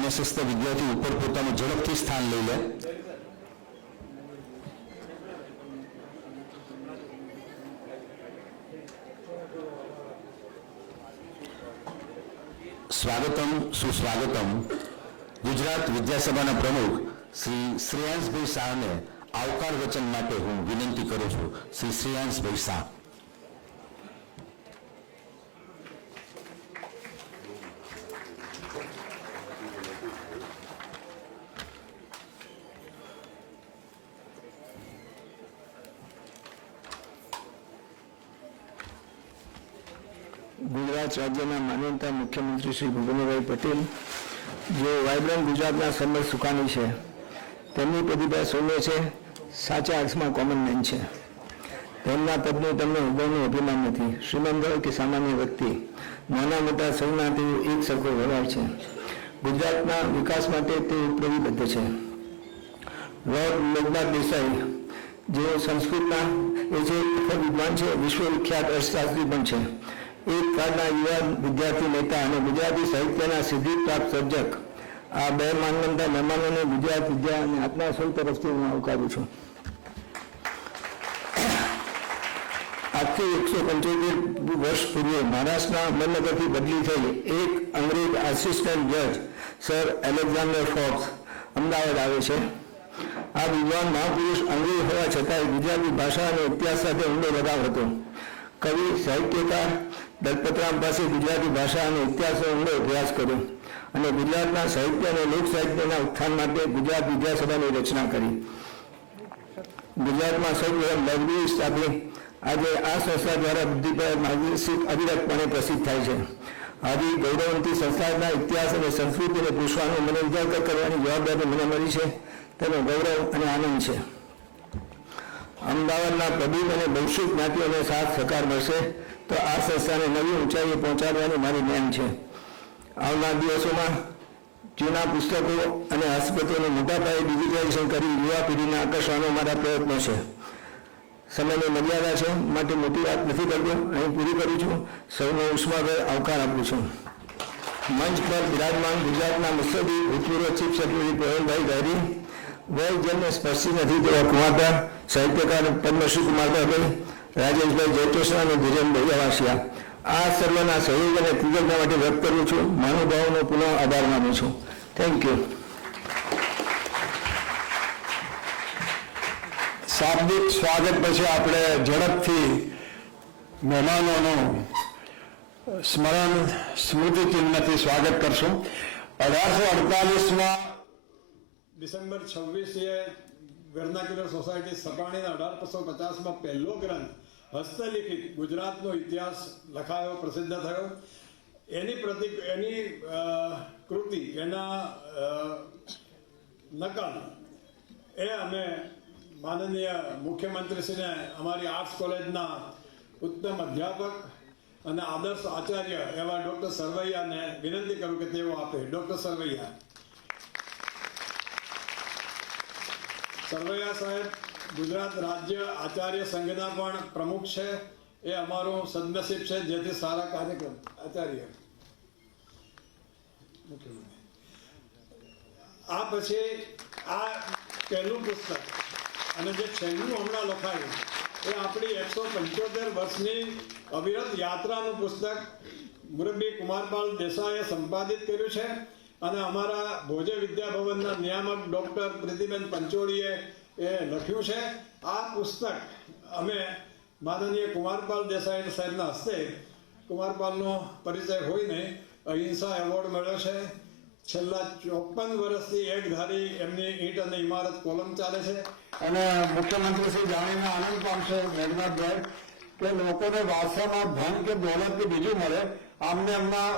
NSS વિદ્યાર્થી ઉપર પોતાનું ઝડપથી સ્થાન લઈ લે। સ્વાગતમ સુસ્વાગતમ। ગુજરાત વિદ્યાસભાના પ્રમુખ શ્રી શ્રેયાંશભાઈ શાહને આવકાર વચન માટે હું વિનંતી કરું છું। શ્રી શ્રેયાંશભાઈ શાહ। गुजरात राज्यना मान्यता मुख्यमंत्री श्री भूपेन्द्रभाई पटेल जो वाइब्रન્ટ गुजरातना समर सुखानी है તેમની પ્રતિભા સૌમ્ય છે, સાચા અર્થમાં કોમન મેન છે। તેમના પદનું તમને ઉગમનું અભિમાન નથી। શ્રીમંત હોય કે સામાન્ય વ્યક્તિ, નાના મોટા સૌના તેઓ એક સરખો વ્યવહાર છે। ગુજરાતના વિકાસ માટે તેઓ પ્રતિબદ્ધ છે। લોર્ડ મેઘનાથ દેસાઈ જેઓ સંસ્કૃતના એ છે વિદ્વાન છે, વિશ્વવિખ્યાત અર્થશાસ્ત્રી પણ છે। એક કાળના યુવાન વિદ્યાર્થી નેતા અને ગુજરાતી સાહિત્યના સિદ્ધિ પ્રાપ્ત સર્જક આ બે માનવંતા મહેમાનોને ગુજરાત વિદ્યા અને આપના સૌ તરફથી હું આવકારું છું। આજથી 175 વર્ષ પૂર્વે મહારાષ્ટ્રના અમરનગરથી બદલી થઈ એક અંગ્રેજ આસિસ્ટન્ટ જજ સર એલેક્ઝાન્ડર ફોક્સ અમદાવાદ આવે છે। આ વિદ્વાન મહાપુરુષ અંગ્રેજ હોવા છતાંય ગુજરાતી ભાષા અને ઇતિહાસ સાથે ઊંડો લગાવ હતો। કવિ સાહિત્યકાર દલપતરામ પાસે ગુજરાતી ભાષા અને ઇતિહાસનો ઊંડો અભ્યાસ કર્યો અને ગુજરાતના સાહિત્ય અને લોક સાહિત્યના ઉત્થાન માટે ગુજરાત વિદ્યાસભાની રચના કરી। ગુજરાતમાં સૌપ્રથમ લાઇબ્રેરી સ્થાપી આજે આ સંસ્થા દ્વારા બુદ્ધિપર માર્ગદર્શિત અવિરતપણે પ્રસિદ્ધ થાય છે। આવી ગૌરવવંતી સંસ્થાના ઇતિહાસ અને સંસ્કૃતિને પૂછવાનો મને ઉજાગર કરવાની જવાબદારી મને મળી છે, તેનો ગૌરવ અને આનંદ છે। અમદાવાદના પ્રબીણ અને વૈશ્વિક જ્ઞાતિઓને સાથ સહકાર મળશે તો આ સંસ્થાને નવી ઊંચાઈએ પહોંચાડવાની મારી નેમ છે। આવનાર દિવસોમાં જૂના પુસ્તકો અને હસ્તપત્રોને મોટા પાયે ડિજિટાઇઝેશન કરી યુવા પેઢીને આકર્ષવાનો મારા પ્રયત્નો છે। સમયની મર્યાદા છે, માટે મોટી વાત નથી કરતો, અહીં પૂરી કરું છું। સૌનો ઉષ્માભેર આવકાર આપું છું। મંચ પર બિરાજમાન ગુજરાતના મુત્સદી ભૂતપૂર્વ ચીફ સેક્રેટરી પ્રવીણભાઈ ગહેરી, વય જેમને સ્પર્શી નથી તેવા કુમારદાર સાહિત્યકાર પદ્મશ્રી કુમારદાભાઈ, રાજેશભાઈ જયતોષા અને ધીરેનભાઈ અવાસિયા, આ સર્વના સહયોગ અને કૃતજ્ઞતા માટે વ્યક્ત કરું છું। મહાનુભાવોનો પુનઃ આભાર માનું છું। Thank you. શાબ્દિક સ્વાગત પછી આપણે ઝડપથી મહેમાનોનું સ્મરણ સ્મૃતિ ચિહ્નથી સ્વાગત કરશું। 1848માં ડિસેમ્બર 26 વર્નાક્યુલર સોસાયટી સપાણીના 1850માં પહેલો ગ્રંથ હસ્તલિખિત ગુજરાતનો ઇતિહાસ લખાયો, પ્રસિદ્ધ થયો। એની કૃતિ, એના નકલ એ અમે માનનીય મુખ્યમંત્રીશ્રીને, અમારી આર્ટ્સ કોલેજના ઉત્તમ અધ્યાપક અને આદર્શ આચાર્ય એવા ડૉક્ટર સરવૈયાને વિનંતી કરું કે તેઓ આપે। ડૉક્ટર સરવૈયા સાહેબ ગુજરાત રાજ્ય આચાર્ય સંઘના પણ પ્રમુખ છે। એ અમારું સદનસીબ છે, જેથી સારા કાર્યક્રમ આચાર્ય। આ પછી આ પહેલું પુસ્તક અને જે છેલ્લું હમણાં લખાયું એ આપણી 175 વર્ષની અવિરત યાત્રાનું પુસ્તક મુરબ્બી કુમારપાલ દેસાઈએ સંપાદિત કર્યું છે અને અમારા ભોજે વિદ્યાભવનના નિયામક ડૉક્ટર પ્રીતિબેન પંચોળીએ એ લખ્યું છે। આ પુસ્તક અમે માનનીય કુમારપાલ દેસાઈ સાહેબના હસ્તે, કુમારપાલનો પરિચય હોય નહીં, અહિંસા એવોર્ડ મળ્યો છે। છેલ્લા 54 વર્ષથી એકધારી એમની ઈંટ અને ઇમારત કોલમ ચાલે છે અને મુખ્યમંત્રીશ્રી જાણીને આનંદ પામશે મેઘનાથભાઈ કે લોકોને વારસામાં ધન કે દોલત કે બીજું મળે, આમને એમના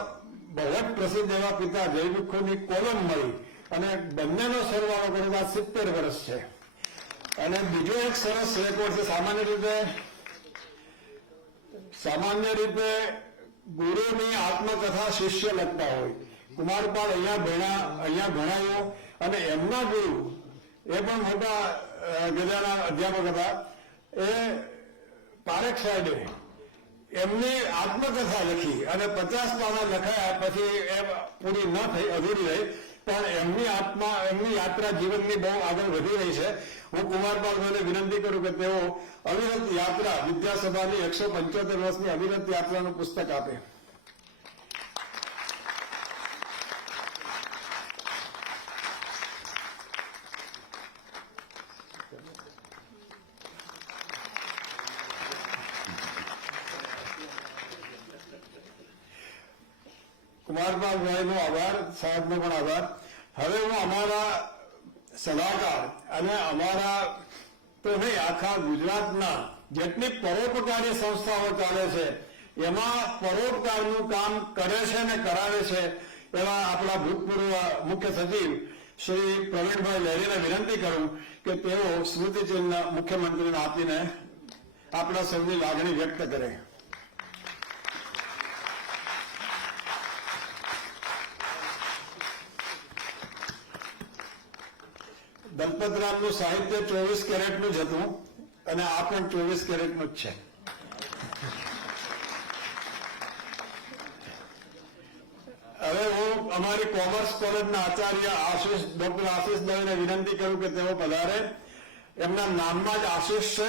બહુ જ પ્રસિદ્ધ એવા પિતા જયભીખોની કોલમ મળી અને બંનેનો સરવાળો કરેલો 70 વર્ષ છે। અને બીજો એક સરસ રેકોર્ડ છે। સામાન્ય રીતે ગુરુની આત્મકથા શિષ્ય લખતા હોય। કુમારપાલ અહીંયા ભણાયો અને એમના ગુરુ એ પણ મોટા ગજાના અધ્યાપક હતા, એ પારેખ સાહેબે એમની આત્મકથા લખી અને 50 પાના લખાયા, પછી એ પૂરી ન થઈ, અધૂરી રહી, પણ એમની યાત્રા જીવનની બહુ આગળ વધી રહી છે. હું કુમારપાલભાઈને વિનંતી કરું કે તેઓ અવિરત યાત્રા વિદ્યાસભાની 175 વર્ષની અવિરત યાત્રાનું પુસ્તક આપે. કુમારપાલભાઈનો આભાર, સાહેબનો પણ આભાર. હવે હું અમારા સલાહકાર અને અમારા તો નહીં આખા ગુજરાતના જેટલી પરોપકારી સંસ્થાઓ ચાલે છે એમાં પરોપકારનું કામ કરે છે અને કરાવે છે એવા આપણા ભૂતપૂર્વ મુખ્ય સચિવ શ્રી પ્રવીણભાઈ લહેરીને વિનંતી કરું કે તેઓ સ્મૃતિચિહ્ન મુખ્યમંત્રીને આપીને આપણા સૌની લાગણી વ્યક્ત કરે. દલપતરામનું સાહિત્ય 24 કેરેટનું જ હતું અને આ પણ 24 કેરેટનું જ છે. હવે હું અમારી કોમર્સ કોલેજના આચાર્ય ડોક્ટર આશીષ દવેને વિનંતી કરું કે તેઓ પધારે. એમના નામમાં જ આશીષ છે.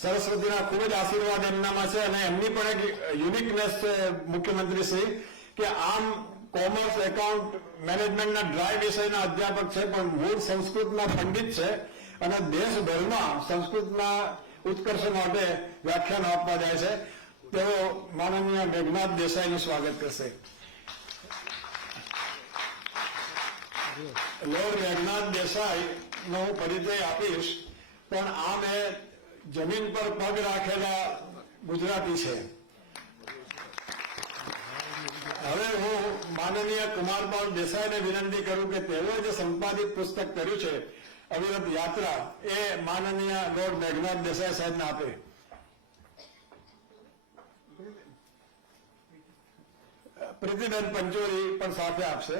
સરસ્વતીના ખૂબ જ આશીર્વાદ એમનામાં છે અને એમની પણ એક યુનિકનેસ છે મુખ્યમંત્રી શ્રી કે આમ કોમર્સ એકાઉન્ટ મેનેજમેન્ટના ડ્રાય વિષયના અધ્યાપક છે પણ મૂળ સંસ્કૃતના પંડિત છે અને દેશભરમાં સંસ્કૃતના ઉત્કર્ષ માટે વ્યાખ્યાન આપવા જાય છે. તેઓ માનનીય મેઘનાથ દેસાઈનું સ્વાગત કરશે. લોર્ડ મેઘનાથ દેસાઈનો હું પરિચય આપીશ પણ આમ એ જમીન પર પગ રાખેલા ગુજરાતી છે. હવે હું માનનીય કુમારપાલ દેસાઈને વિનંતી કરું કે તેઓએ જે સંપાદિત પુસ્તક કર્યું છે અવિરત યાત્રા એ માનનીય લોર્ડ મેઘનાથ દેસાઈ સાહેબને આપે. પ્રીતિબેન પંચોરી પણ સાથે આપશે.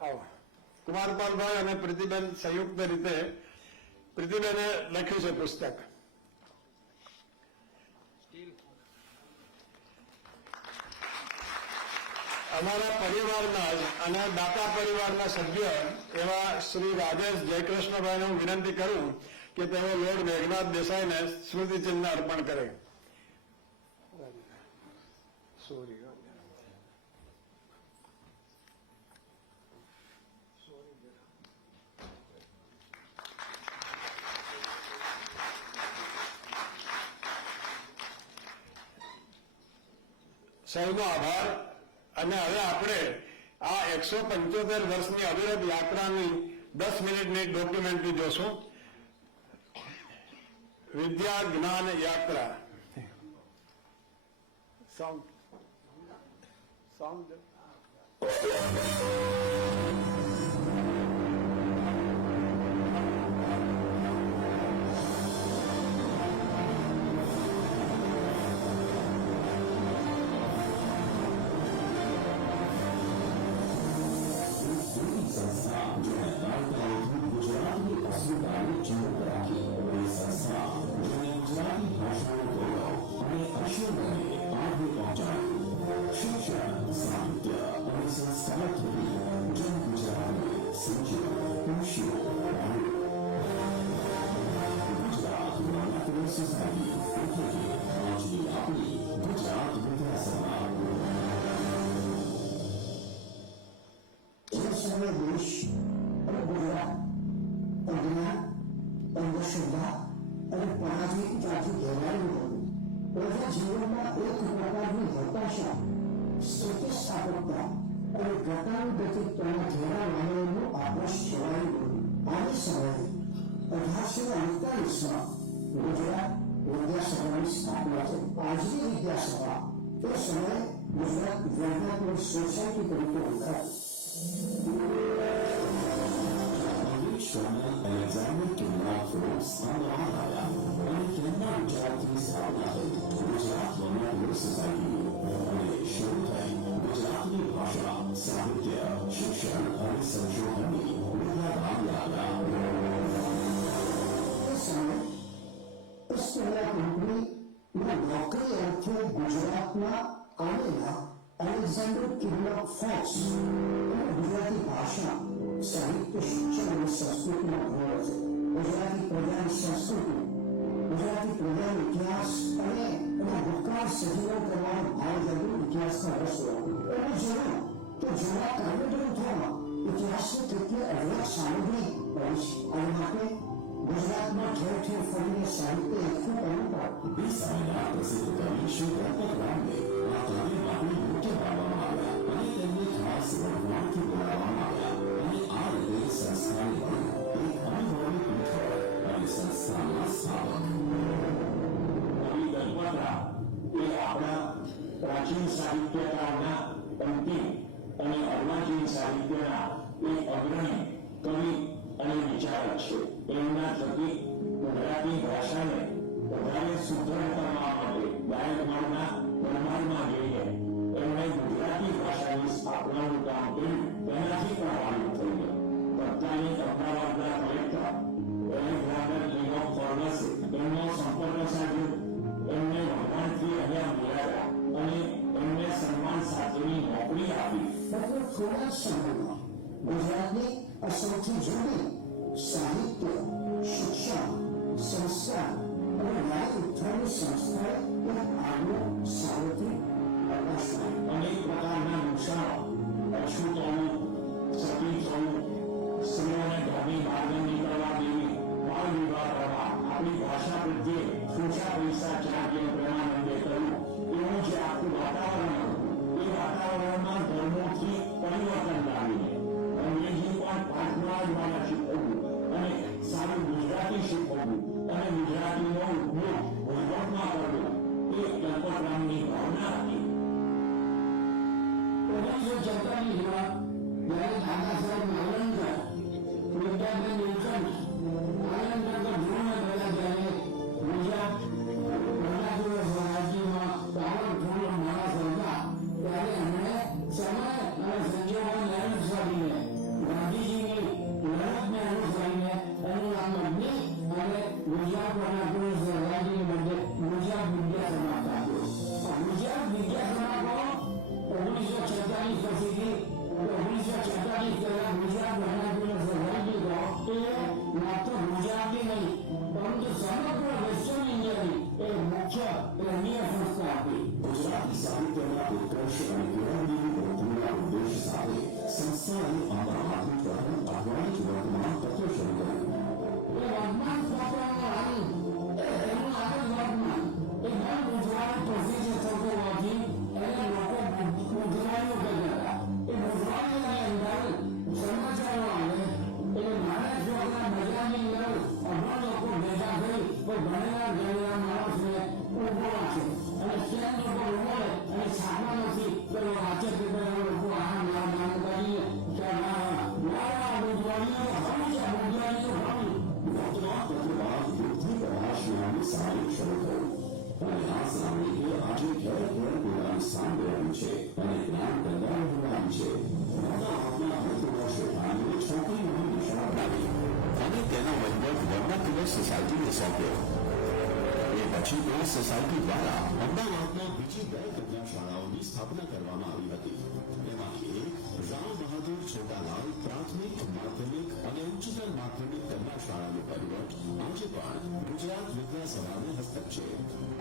આવો કુમારપાલભાઈ અને પ્રીતિબેન સંયુક્ત રીતે પ્રીતિબેને લખ્યું છે પુસ્તક. અમારા પરિવારના જ અને દાતા પરિવારના સભ્ય એવા શ્રી રાજેશ જયકૃષ્ણભાઈને હું વિનંતી કરું કે તેઓ લોર્ડ મેઘનાથ દેસાઈને સ્મૃતિચિહ્ન અર્પણ કરે. સૌનો આભાર. અને હવે આપણે આ 175 વર્ષની અવિરત યાત્રાની 10 મિનિટની ડોક્યુમેન્ટરી જોશું. વિદ્યા જ્ઞાન યાત્રા. સાઉન્ડ સોસાયટી તરીકે ઓળખાય. ગુજરાતની ભાષા, સાહિત્ય, શિક્ષણ અને સંશોધનની કંપની નોકરી અર્થે ગુજરાતમાં આવેલા અને એલેક્ઝાન્ડર કિર્લોક ફોક્સ ગુજરાતી ભાષા સાહિત્ય શિક્ષણ અને સંસ્કૃતિનો ભણો છે. ગુજરાતી પ્રજાની સંસ્કૃતિ, ગુજરાતી પ્રજાનો ઇતિહાસ અને એના ભૂતકાળ સજીવો કરવાનો ભાવ જાગૃત ઇતિહાસના રસો એને જોયું તો જૂના કાવ્ય ગ્રંથોમાં ઇતિહાસની કેટલી અઢળક સામગ્રી પડી છે. અને માટે ગુજરાતમાં ઠેર ઠેર ફરીને સાહિત્ય એકઠું કરવું પડે. બીસાના પ્રસિદ્ધ કવિ શ્રી ગણપત રામને આ કાર્ય માટે યોગ્ય પાડવામાં આવ્યા અને તેમને ખાસ વડવાણથી બોલાવવામાં આવ્યા અને આ રીતે સંસ્થાને મળ્યું એક અનુભવી પીઠ અને સંસ્થાના સ્થાપક. કવિ ગણપતરાવ એ આપણા પ્રાચીન સાહિત્યકારના અંતિમ અને અર્વાચીન સાહિત્યના એક અગ્રણી કવિ અને વિચારક છે. એમના થકી ગુજરાતી ભાષાને વધારે સુદૃઢ કરવા માટે ગાયકવાડના દરબારમાં જઈને એમણે ગુજરાતી ભાષાની સ્થાપનાનું કામ કર્યું. તેનાથી પ્રભાવિત થઈ ગયા. તત્કાલીન અમદાવાદના કલેક્ટર એલેક્ઝાન્ડર કિર્લોક ફોક્સે એમનો સંપર્ક સાધ્યો. એમને વડવાણથી અહીંયા બોલાવ્યા અને એમને સન્માન સાથેની નોકરી આપી. માત્ર થોડા જ સમયમાં ગુજરાતની આ સૌથી જૂની સાહિત્ય, શિક્ષણ, સંસ્કાર અને ન્યાય ઉત્થાનની સંસ્થાએ એક આગવું સાર્વત્રિક પ્રકાશ પાડ્યો. અનેક પ્રકારના નુકસાનો, અછૂત થવું, સતી થવું, સ્ત્રીઓને ઘરની બહાર નીકળવા દેવી, બાળ વિવાહ કરવા, આપણી ભાષા પ્રત્યે ઓછા પૈસા ચાર્જ પ્રેમાનંદે કર્યું, એવું જે આખું વાતાવરણ હતું એ વાતાવરણમાં ધર્મોથી પરિવર્તન લાવીને અંગ્રેજી પણ પાઠમાં જ વાળા શીખવવું અને સારું ગુજરાતી શીખવવું અને ગુજરાતીનો ઉપયોગ વહીવટમાં કરવો એ ગણપતરામની ભાવના હતી. 1947 જ્યારે દાદા સાહેબ માલંકર વિદ્યાબેન નીલકંઠ માલંકરના ધોરણે ગયા ત્યારે ગુજરાત રાજ્યમાં પાવરફુલ માણસ હતા ત્યારે એમણે સમય અને સંજોગોને અનુસરીને ગાંધીજીની લડતને અનુસરીને એનું નામ બદલી અને ગુજરાત પુરુષ રાજ્યની બદલે ગુજરાત વિદ્યા સમાજ આપ્યો. ગુજરાત વિદ્યા સમાજ 1946 પછીથી 1946 પહેલા ગુજરાત મહાનગરનો સહભાગી હતો એ માત્ર ગુજરાતની નહીં પરંતુ સમગ્ર વેસ્ટર્ન ઇન્ડિયાની એ મુખ્ય કેન્દ્રીય સંસ્થા હતી. ગુજરાતી સાહિત્યના ઉત્કર્ષ અને કેળવણીની પ્રવૃત્તિના ઉદ્દેશ સાથે સંસ્થાએ અમદાવાદનું પ્રથમ અઠવાડિક વર્તમાન પત્ર શરૂ કર્યું. એ વર્તમાન પત્રનું એનું આગળ વર્તમાન એ ઘર ગુજરાત પ્રસિદ્ધ થતો હોવાથી એને લોકો ગુજરાતીઓ કહેતા હતા. એ ગુજરાતીની અંદર સમાચારો આવે એટલે મારા છોકરા બજારની અંદર અભણ લોકો ભેગા થઈ કોઈ ભણેલા ગણેલા માણસને ઉભો રાખે અને કેમ લોકો ઉભો અને છાપા નથી પેલો વાંચે તે બધા લોકો આ નામ કરીને કે મારા ગુજરાતીઓ ભણી છે ગુજરાતીઓ ભણી. વર્તમાન પત્રકાર યુદ્ધની પ્રકાશ નામની સામયિક શરૂ થયું અને આ સામયિકે આજે ઘેર ઘેર પોતાનું સ્થાન મેળવ્યું છે અને જ્ઞાન ગંગા વહેવાની છે. મોટા આપના હેતુવર્ષ હેઠળ છોકરીઓની નિશાળ લાવી અને તેનો વહીવટ વર્નાક્યુલર સોસાયટીને સોંપ્યો. એ પછી તો સોસાયટી દ્વારા અમદાવાદમાં બીજી 2 કન્યા શાળાઓની સ્થાપના કરવામાં આવી હતી. એમાંથી એક રામ બહાદુર છોટાલાલ પ્રાથમિક, માધ્યમિક અને ઉચ્ચતર માધ્યમિક કન્યા શાળાનો વહીવટ આજે પણ ગુજરાત વિદ્યા સભાને હસ્તક છે.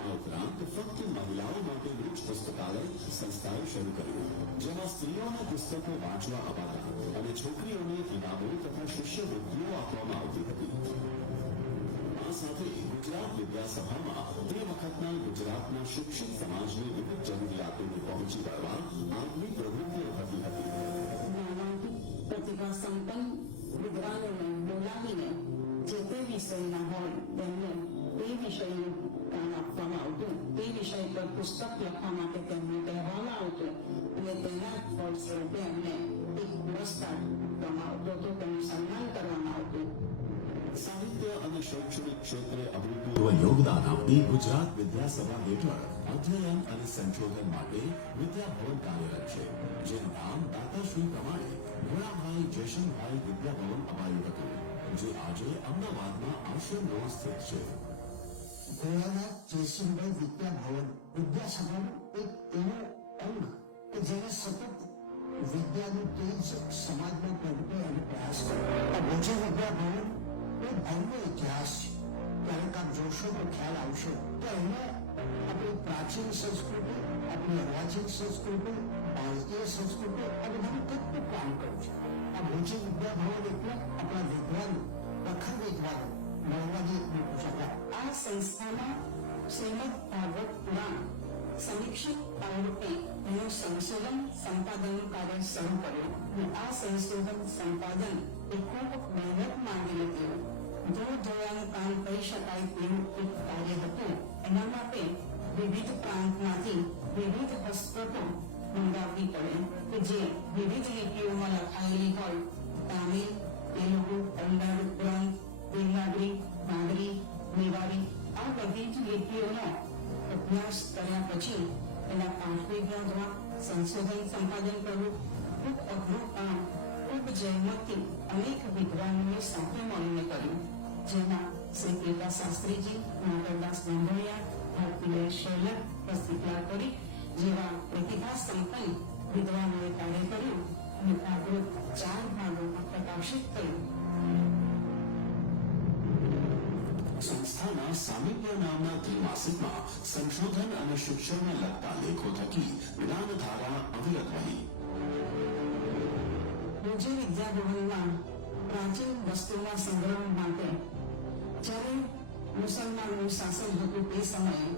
આ ઉપરાંત ફક્ત મહિલાઓ માટે વૃક્ષ પુસ્તકાલય સંસ્થાએ શરૂ કર્યું, જેમાં સ્ત્રીઓના પુસ્તકો વાંચવા અપાતા અને છોકરીઓને ઇનામો તથા શિષ્યવૃત્તિઓ આપવામાં આવતી હતી. આ સાથે ગુજરાત વિદ્યા સભામાં તે વખતના ગુજરાતના શિક્ષિત સમાજની વિવિધ જરૂરિયાતોને પહોંચી વળવા આગવી પ્રવૃત્તિઓ થતી હતી. પ્રતિભા સંપન્ન વિદ્વાનોને બોલાવીને જે તે વિષયના હોય તેમને તે વિષયનું કામ આપવામાં આવતું. તે વિષય પર પુસ્તક લખવા માટે તેમને કહેવામાં આવતું અને તેના ફળ સ્વરૂપે એમને એક પુરસ્કાર આપવામાં આવતો હતો, તેનું સન્માન કરવામાં આવતું. સાહિત્ય અને શૈક્ષણિક ક્ષેત્રે અભૂતપૂર્વ યોગદાન આપતી ગુજરાત વિદ્યા સભા હેઠળ અધ્યયન અને સંશોધન માટે વિદ્યાભવન કાર્યરત છે, જેનું નામ દાતાશ્રી પ્રમાણે ભોળાભાઈ જયશંકભાઈ વિદ્યાભવન અપાયું હતું, જે આજે અમદાવાદમાં આશ્રમ રોડ સ્થિત છે. ભોળાનાથ જયસિંહભાઈ વિદ્યાભવન વિદ્યાસભાનું એક એવું અંગ કે જેને સતત વિદ્યાનું તેજ સમાજમાં પ્રગટે અને પ્રયાસ કરે. આ ભોજે વિદ્યા ભવન એ ભવ્ય ઇતિહાસ છે. ક્યારેક આપ જોશો તો ખ્યાલ આવશે કે એમાં આપણી પ્રાચીન સંસ્કૃતિ, આપણી અર્વાચીન સંસ્કૃતિ, ભારતીય સંસ્કૃતિ આ બધાનું કેટલું કામ કર્યું છે. આ ભોજે વિદ્યા ભવન એટલે આપણા વિદ્વાનો, પ્રખર વિદ્વાનો મળવાની એક મોટું જગા. આ સંસ્થામાં શ્રીમદ ભાગવત પુરાણ સમીક્ષક રૂપે એનું સંશોધન સંપાદનનું કાર્ય શરૂ કર્યું. અને આ સંશોધન સંપાદન એ ખૂબ મહેનત માંગી લીધું. દૂર જોવાનું કામ કહી શકાય તેવું એક કાર્ય હતું. એના માટે વિવિધ પ્રાંતમાંથી વિવિધ હસ્તકો મંગાવવી પડે કે જે વિવિધ લિપિઓમાં લખાયેલી હોય. તામિલ, તેલુગુ, કન્નડ ઉપરાંત દેવનાગરી, નાગરી, મેવાડી આ બધી જ લિપિઓનો અભ્યાસ કર્યા પછી એના પાઠવી નોંધવા, સંશોધન સંપાદન કરવું ખૂબ અઘરું કામ ખૂબ જહેમતથી અનેક વિદ્વાનોએ સાથે મળીને કર્યું. જેમાં શ્રી પીતા શાસ્ત્રીજી, નાગરદાસ બાંધણિયા, ભારતીય શૈલર, પ્રસિદ્ધલા કરી જેવા પ્રતિભા સંપન્ન વિદ્વાનોએ કાર્ય કર્યું અને ભાગવત 4 ભાગોમાં પ્રકાશિત કર્યું. સંસ્થાના સામિપ્ય નામના ત્રિમાસિકમાં સંશોધન અને શિક્ષણને લગતા લેખો થકી જ્ઞાનધારા અવિરત રહી. ભોજે વિદ્યાભવનમાં પ્રાચીન વસ્તુના સંગ્રહ માટે જ્યારે મુસલમાનનું શાસન હતું તે સમયે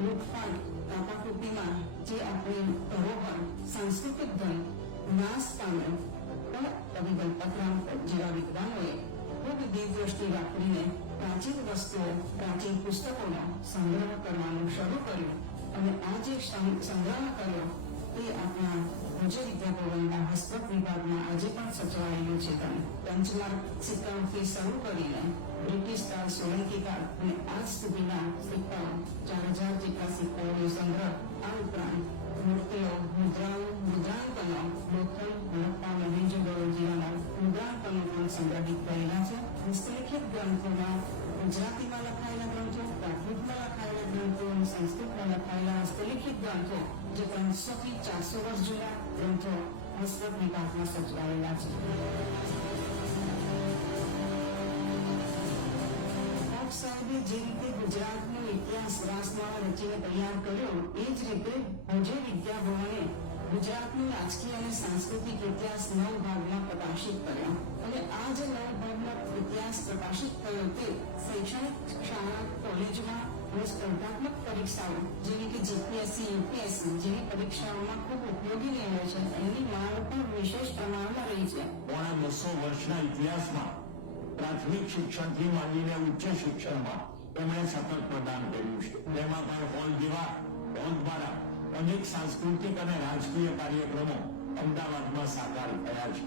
લૂંટફાટ, કાપાકૂપીમાં જે આપણી ધરોહર, સાંસ્કૃતિક ધન નાશ પામે પણ કવિ ગણપતરામ જેવા વિદ્વાનોએ ખૂબ દીર્ઘદ્રષ્ટિ વાપરીને પ્રાચીન વસ્તુઓ, પ્રાચીન પુસ્તકોનો સંગ્રહ કરવાનું શરૂ કર્યું. અને આ જે સંગ્રહ કર્યો તે આપણા ભોજે વિદ્યાભવનના હસ્તક વિભાગમાં આજે પણ સચવાયેલું છે. પંચમાર્ક સિક્કાઓથી શરૂ કરીને બ્રિટિશ કાળ, સોલંકી કાળ અને આજ સુધીના સિક્કાઓ 4000 જેટલા સિક્કાઓનો સંગ્રહ. આ ઉપરાંત મૂર્તિઓ, મુદ્રાઓ, મુદ્રાંકનો, લોથલ, હડપ્પા, મોહેંજો-દડો જેવાના મુદ્રાંકનો પણ સંગ્રહિત કરેલા છે. હસ્તલિખિત ગ્રંથોમાં ગુજરાતીમાં લખાયેલા ગ્રંથો, પ્રાકૃતમાં લખાયેલા ગ્રંથો અને સંસ્કૃતમાં લખાયેલા હસ્તલિખિત ગ્રંથો જે 300 થી 400 વર્ષ જૂના ગ્રંથો હસ્તક વિભાગમાં સચવાયેલા છે. સાહેબે જે રીતે ગુજરાતનો ઇતિહાસ રાસમાળા રચીને તૈયાર કર્યો એ જ રીતે ભોજે વિદ્યાભવને ગુજરાતનો રાજકીય અને સાંસ્કૃતિક ઇતિહાસ 9 ભાગમાં પ્રકાશિત કર્યો. અને આ જે 9 ભાગમાં ઇતિહાસ પ્રકાશિત થયો તે શૈક્ષણિક શાળા, કોલેજમાં અને સ્પર્ધાત્મક પરીક્ષાઓ જેવી કે જીપીએસસી, યુપીએસસી જેવી પરીક્ષાઓમાં ખૂબ ઉપયોગી નીવડે છે. એની માંગ પણ વિશેષ પ્રમાણમાં રહી છે. 200 વર્ષના ઇતિહાસમાં પ્રાથમિક શિક્ષણથી માંડીને ઉચ્ચ શિક્ષણમાં તેમણે સતત પ્રદાન કર્યું છે. તેમાં પણ હોલ દ્વારા અનેક સાંસ્કૃતિક અને રાજકીય કાર્યક્રમો અમદાવાદમાં સાકાર થયા છે.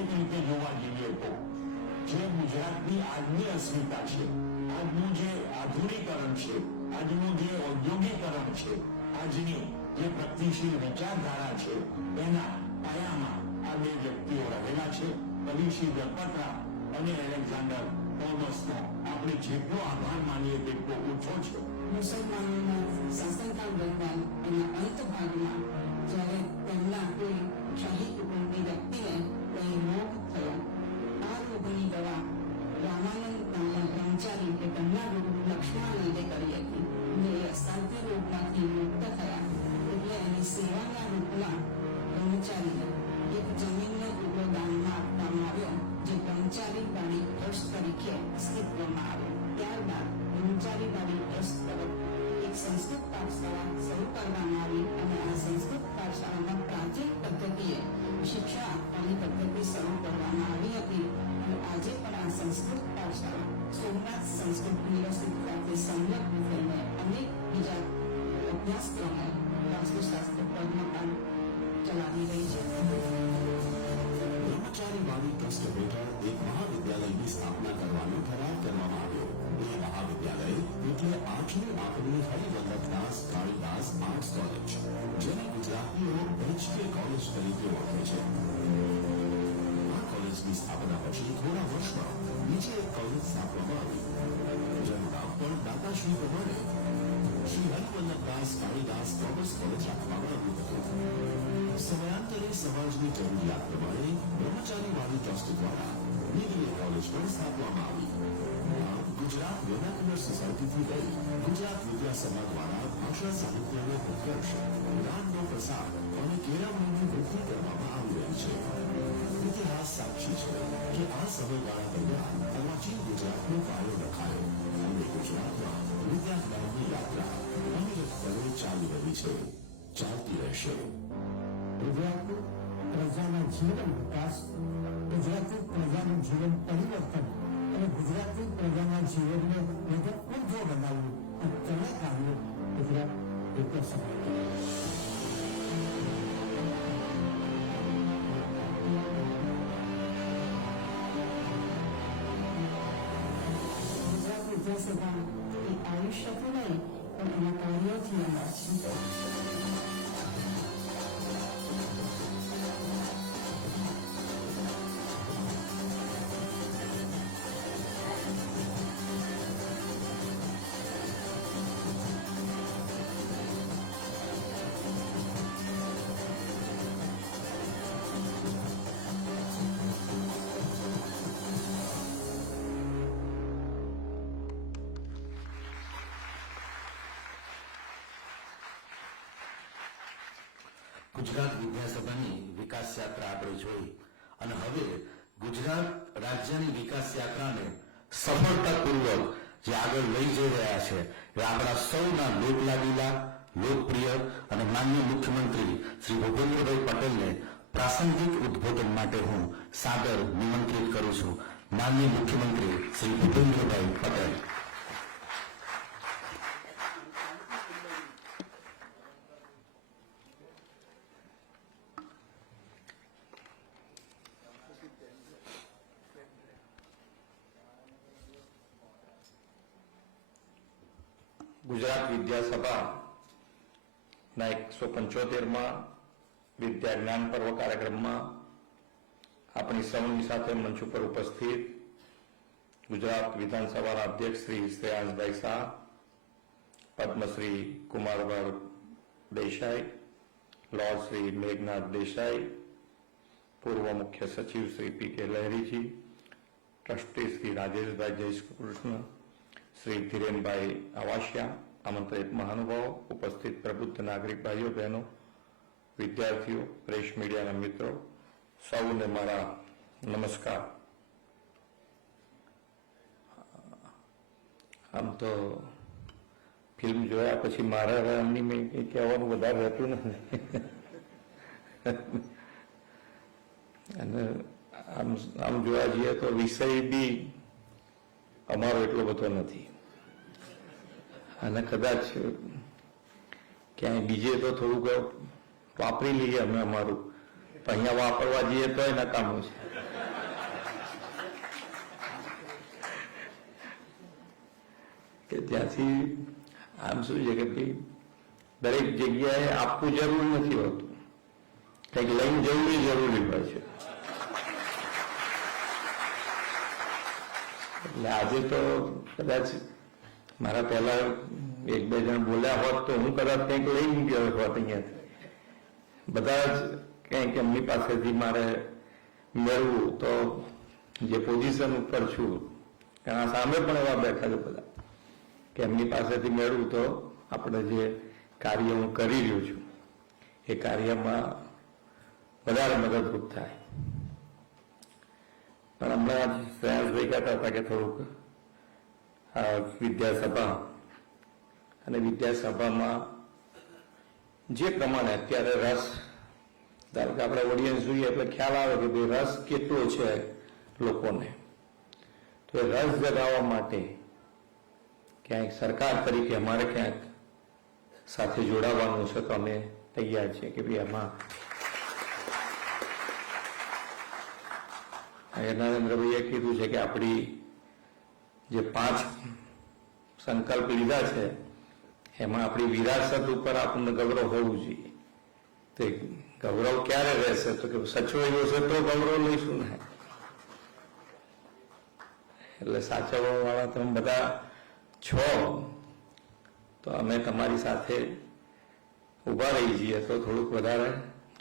એક રીતે જોવા જઈએ તો જે ગુજરાતની આજની અસ્મિતા છે, આજનું જે આધુનિકરણ છે, આજનું જે ઔદ્યોગિકરણ છે, આજની જે પ્રગતિશીલ વિચારધારા છે એના પાયામાં આ બે વ્યક્તિઓ રહેલા છે. કવિશ્રી ગણપતરામ અને એલેક્ઝાન્ડર પોલમસનો આપણે જેટલો આભાર માનીએ તેટલો ઓછો છે. મુસલમાનોના શાસનકાળ દરમિયાન એના અંત ભાગમાં જ્યારે તેમના કોઈ શાહી કુટુંબી વ્યક્તિને કોઈ રોગ થયો, આ રોગની દવા રામાનંદ નામના બ્રહ્મચારી કે તેમના ગુરુ લક્ષ્મણાનંદે કરી હતી. અને એ અસાધ્ય રોગમાંથી મુક્ત થયા એટલે એની સેવાના રૂપમાં બ્રહ્મચારીને એક જમીનનો ટુકડો દાનમાં આપવામાં આવ્યો જે બ્રહ્મચારી બાળી ટ્રસ્ટ તરીકે અસ્તિત્વમાં આવ્યો. ત્યારબાદ બ્રહ્મચારી બાળી ટ્રસ્ટ તરફ એક સંસ્કૃત પાઠશાળા શરૂ કરવામાં આવી અને આ સંસ્કૃત પાઠશાળામાં પ્રાચીન પદ્ધતિએ શિક્ષા આપવાની પદ્ધતિ શરૂ કરવામાં આવી હતી. અને આજે પણ આ સંસ્કૃત પાઠશાળા સોમનાથ સંસ્કૃત યુનિવર્સિટી સાથે સંલગ્ન થઈને અનેક બીજા અભ્યાસક્રમો વાસ્તુશાસ્ત્ર પદમાં પણ ચલાવી રહી છે. બ્રહ્મચારી બાળી ટ્રસ્ટ હેઠળ એક મહાવિદ્યાલયની સ્થાપના કરવાનો ઠરાવ કરવામાં આવ્યો. એ મહાવિદ્યાલય એટલે 8મી આપણી હરિવલ્લભદાસ કાળીદાસ આર્ટ્સ કોલેજ, જેને ગુજરાતીઓ HK કોલેજ તરીકે ઓળખે છે. આ કોલેજની સ્થાપના પછી થોડા વર્ષમાં નીચે એક કોલેજ સ્થાપવામાં આવી, જેનું નામ પણ દાતાશ્રી પ્રમાણે શ્રી હરિવલ્લભદાસ કાળીદાસ કોમર્સ કોલેજ રાખવામાં આવ્યું હતું. આજની જરૂરિયાત પ્રમાણે બ્રહ્મચારીવાળી ટ્રસ્ટ દ્વારા ડીબીએ કોલેજ પણ સ્થાપવામાં આવી. ગુજરાત વેનાક્યુલર સોસાયટીથી લઈ ગુજરાત વિદ્યાસભા દ્વારા ભાષા સાહિત્યનો ઉત્કર્ષ, જ્ઞાનનો પ્રસાર અને કેળવણીની વૃદ્ધિ કરવામાં આવી રહી છે. ઇતિહાસ સાક્ષી છે કે આ સમયગાળા દરમિયાન અર્વાચીન ગુજરાતનો પાયો રખાયો અને ગુજરાતમાં વિદ્યાજ્ઞાનની યાત્રા અવિરત પણે ચાલી રહી છે, ચાલતી રહેશે. ગુજરાતની પ્રજાના જીવન વિકાસ, ગુજરાતી પ્રજાનું જીવન પરિવર્તન અને ગુજરાતી પ્રજાના જીવનને વધુ ઉજ્જવળ બનાવવું આ ત્રણેય કાર્યો ગુજરાત વિદ્યાસભા વિદ્યાસભા એ આયુષ્યથી નહીં પણ એના કાર્યોથી અંદાજ છે. ગુજરાત વિદ્યાસભાની વિકાસ યાત્રા આપણે જોઈ અને હવે ગુજરાત રાજ્યની વિકાસ યાત્રાને સફળતાપૂર્વક જે આગળ લઈ જઈ રહ્યા છે એ આપણા સૌના લોકલાડીલા, લોકપ્રિય અને માનનીય મુખ્યમંત્રી શ્રી ભૂપેન્દ્રભાઈ પટેલને પ્રાસંગિક ઉદ્બોધન માટે હું સાદર નિમંત્રિત કરું છું. માનનીય મુખ્યમંત્રી શ્રી ભૂપેન્દ્રભાઈ પટેલ. ગુજરાત વિદ્યાસભાના 175માં વિદ્યા જ્ઞાન પર્વ કાર્યક્રમમાં આપણી સૌની સાથે મંચ ઉપર ઉપસ્થિત ગુજરાત વિધાનસભાના અધ્યક્ષ શ્રી શ્રેયાંસભાઈ શાહ, પદ્મશ્રી કુમારભાઈ દેસાઈ, લોર્ડ શ્રી મેઘનાથ દેસાઈ, પૂર્વ મુખ્ય સચિવ શ્રી પી.કે. લહેરીજી, ટ્રસ્ટી શ્રી રાજેશભાઈ જયકૃષ્ણ, શ્રી ધીરેનભાઈ આવાસિયા, આમંત્રિત મહાનુભાવો, ઉપસ્થિત પ્રબુદ્ધ નાગરિક ભાઈઓ બહેનો, વિદ્યાર્થીઓ, પ્રેસ મીડિયાના મિત્રો, સૌને મારા નમસ્કાર. આમ તો ફિલ્મ જોયા પછી મારા રામની મેં કંઈ કહેવાનું વધારે રહેતું નથી અને આમ જોવા જઈએ તો વિષય બી અમારો એટલો બધો નથી અને કદાચ ક્યાંય બીજે તો થોડુંક વાપરી લઈએ અમે અમારું, પણ અહીંયા વાપરવા જઈએ તો નકામું છે. કે ત્યાંથી આમ શું છે કે ભાઈ દરેક જગ્યાએ આપવું જરૂર નથી હોતું, કંઈક લઈને જવું જરૂરી હોય છે. એટલે આજે તો કદાચ મારા પહેલા 1-2 જણ બોલ્યા હોત તો હું કદાચ કંઈક લઈ ગયો હોત અહીંયાથી. બધા જ કંઈક એમની પાસેથી મારે મેળવું તો જે પોઝિશન ઉપર છું, કારણ સામે પણ એવા બેઠા છે બધા કે એમની પાસેથી મેળવું તો આપણે જે કાર્ય હું કરી રહ્યો છું એ કાર્યમાં વધારે મદદરૂપ થાય. પણ હમણાં શ્રેયાંસભાઈ કહેતા હતા કે થોડુંક વિદ્યાસભા અને વિદ્યાસભામાં જે પ્રમાણે અત્યારે રસ, ધારો કે આપણે ઓડિયન્સ જોઈએ એટલે ખ્યાલ આવે કે ભાઈ રસ કેટલો છે લોકોને, તો એ રસ જગાવવા માટે ક્યાંક સરકાર તરીકે અમારે ક્યાંક સાથે જોડાવાનું છે તો અમે તૈયાર છીએ કે ભાઈ એમાં નરેન્દ્રભાઈએ કીધું છે કે આપણી જે 5 સંકલ્પ લીધા છે એમાં આપણી વિરાસત ઉપર આપણને ગૌરવ હોવું જોઈએ. તો ગૌરવ ક્યારે રહેશે તો કે સચવાયું હશે તો ગૌરવ લઈશું ને. એટલે સાચવવા વાળા તમે બધા છો તો અમે તમારી સાથે ઉભા રહી જઈએ તો થોડુંક વધારે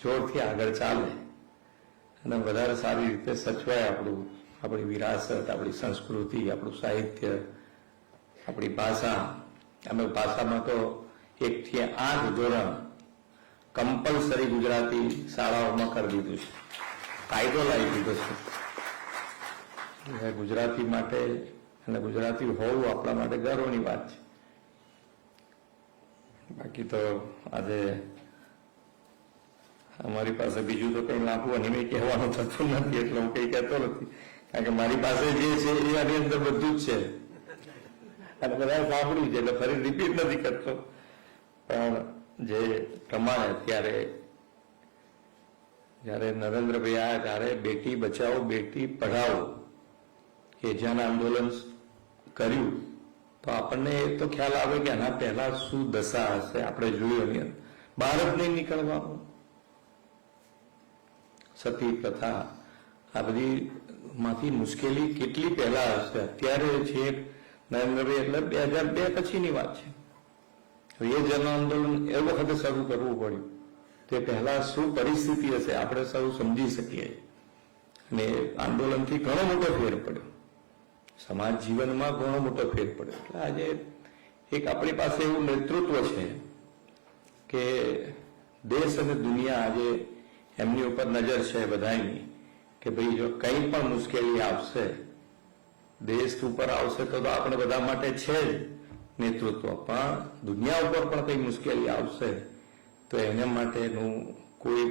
જોરથી આગળ ચાલે અને વધારે સારી રીતે સચવાય આપણી વિરાસત, આપણી સંસ્કૃતિ, આપણું સાહિત્ય, આપણી ભાષા. અમે ભાષામાં તો 1 થી 8 ધોરણ કમ્પલસરી ગુજરાતી શાળાઓમાં કરી દીધું છે, કાયદો લાવી દીધો છે. ગુજરાતી માટે અને ગુજરાતી હોવું આપણા માટે ગર્વની વાત છે. બાકી તો આજે અમારી પાસે બીજું તો કંઈ લાંબુ અને કહેવાનું થતું નથી, એટલે હું કંઈ કહેતો નથી, કારણ કે મારી પાસે જે છે એ આની અંદર બધું જ છે અને બધા સાંભળ્યું છે, એટલે ફરી રિપીટ નથી કરતો. પણ જે પ્રમાણે જ્યારે નરેન્દ્રભાઈ આવ્યા ત્યારે બેટી બચાવો બેટી પઢાઓ એ જન આંદોલન કર્યું તો આપણને એ તો ખ્યાલ આવે કે આના પહેલા શું દશા હશે. આપણે જોયું એની અંદર બહાર જ નહીં નીકળવાનું, સતી પ્રથા, આ બધી માંથી મુશ્કેલી કેટલી પહેલા હશે. અત્યારે છે નરેન્દ્રભાઈ એટલે 2002 પછીની વાત છે. એ જન આંદોલન એ વખતે શરૂ કરવું પડ્યું, તે પહેલા શું પરિસ્થિતિ હશે આપણે સૌ સમજી શકીએ. અને આંદોલનથી ઘણો મોટો ફેર પડ્યો, સમાજ જીવનમાં ઘણો મોટો ફેર પડ્યો. એટલે આજે એક આપણી પાસે એવું નેતૃત્વ છે કે દેશ અને દુનિયા આજે એમની ઉપર નજર છે બધાની કે ભાઈ જો કંઈ પણ મુશ્કેલી આવશે, દેશ ઉપર આવશે તો આપણે બધા માટે છે જ નેતૃત્વ, પણ દુનિયા ઉપર પણ કંઈ મુશ્કેલી આવશે તો એના માટેનું કોઈ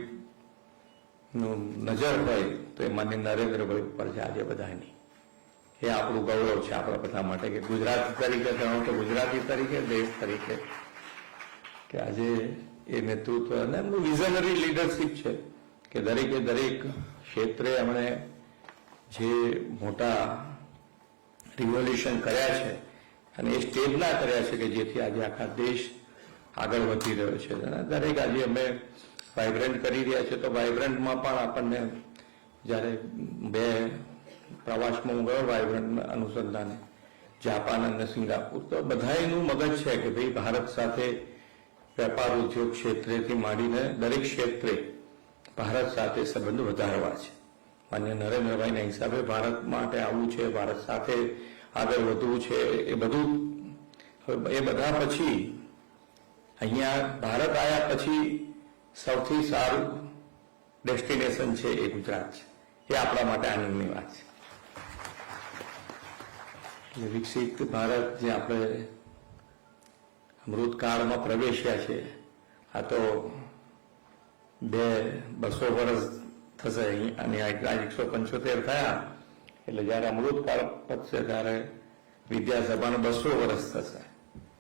નજર હોય તો એ માન્ય નરેન્દ્રભાઈ ઉપર છે આજે બધાની. એ આપણું ગૌરવ છે આપણા બધા માટે કે ગુજરાતી તરીકે ગણો કે ગુજરાતી તરીકે, દેશ તરીકે, કે આજે એ નેતૃત્વ અને એમનું વિઝનરી લીડરશીપ છે કે દરેકે દરેક ક્ષેત્રે એમણે જે મોટા રિવોલ્યુશન કર્યા છે અને એ સ્ટેજના કર્યા છે કે જેથી આજે આખા દેશ આગળ વધી રહ્યો છે. દરેક આજે અમે વાઇબ્રન્ટ કરી રહ્યા છે તો વાઇબ્રન્ટમાં પણ આપણને જ્યારે 2 પ્રવાસમાં હું ગયો વાઇબ્રન્ટ અનુસંધાને, જાપાન અને સિંગાપુર, તો બધાયનું મગજ છે કે ભાઈ ભારત સાથે વેપાર ઉદ્યોગ ક્ષેત્રેથી માંડીને દરેક ક્ષેત્રે ભારત સાથે સંબંધ વધારવા છે. માન્ય નરેન્દ્રભાઈના હિસાબે ભારત માટે આવવું છે, ભારત સાથે આગળ વધવું છે. એ બધા પછી અહીંયા ભારત આવ્યા પછી સૌથી સારું ડેસ્ટિનેશન છે એ ગુજરાત છે. એ આપણા માટે આનંદની વાત છે. એટલે વિકસિત ભારત જે આપણે અમૃતકાળમાં પ્રવેશ્યા છે, આ તો 200 વર્ષ થશે અહીં અને 175 થયા, એટલે જયારે અમૃતકાળ પતશે ત્યારે વિદ્યાસભાનો 200 વર્ષ થશે.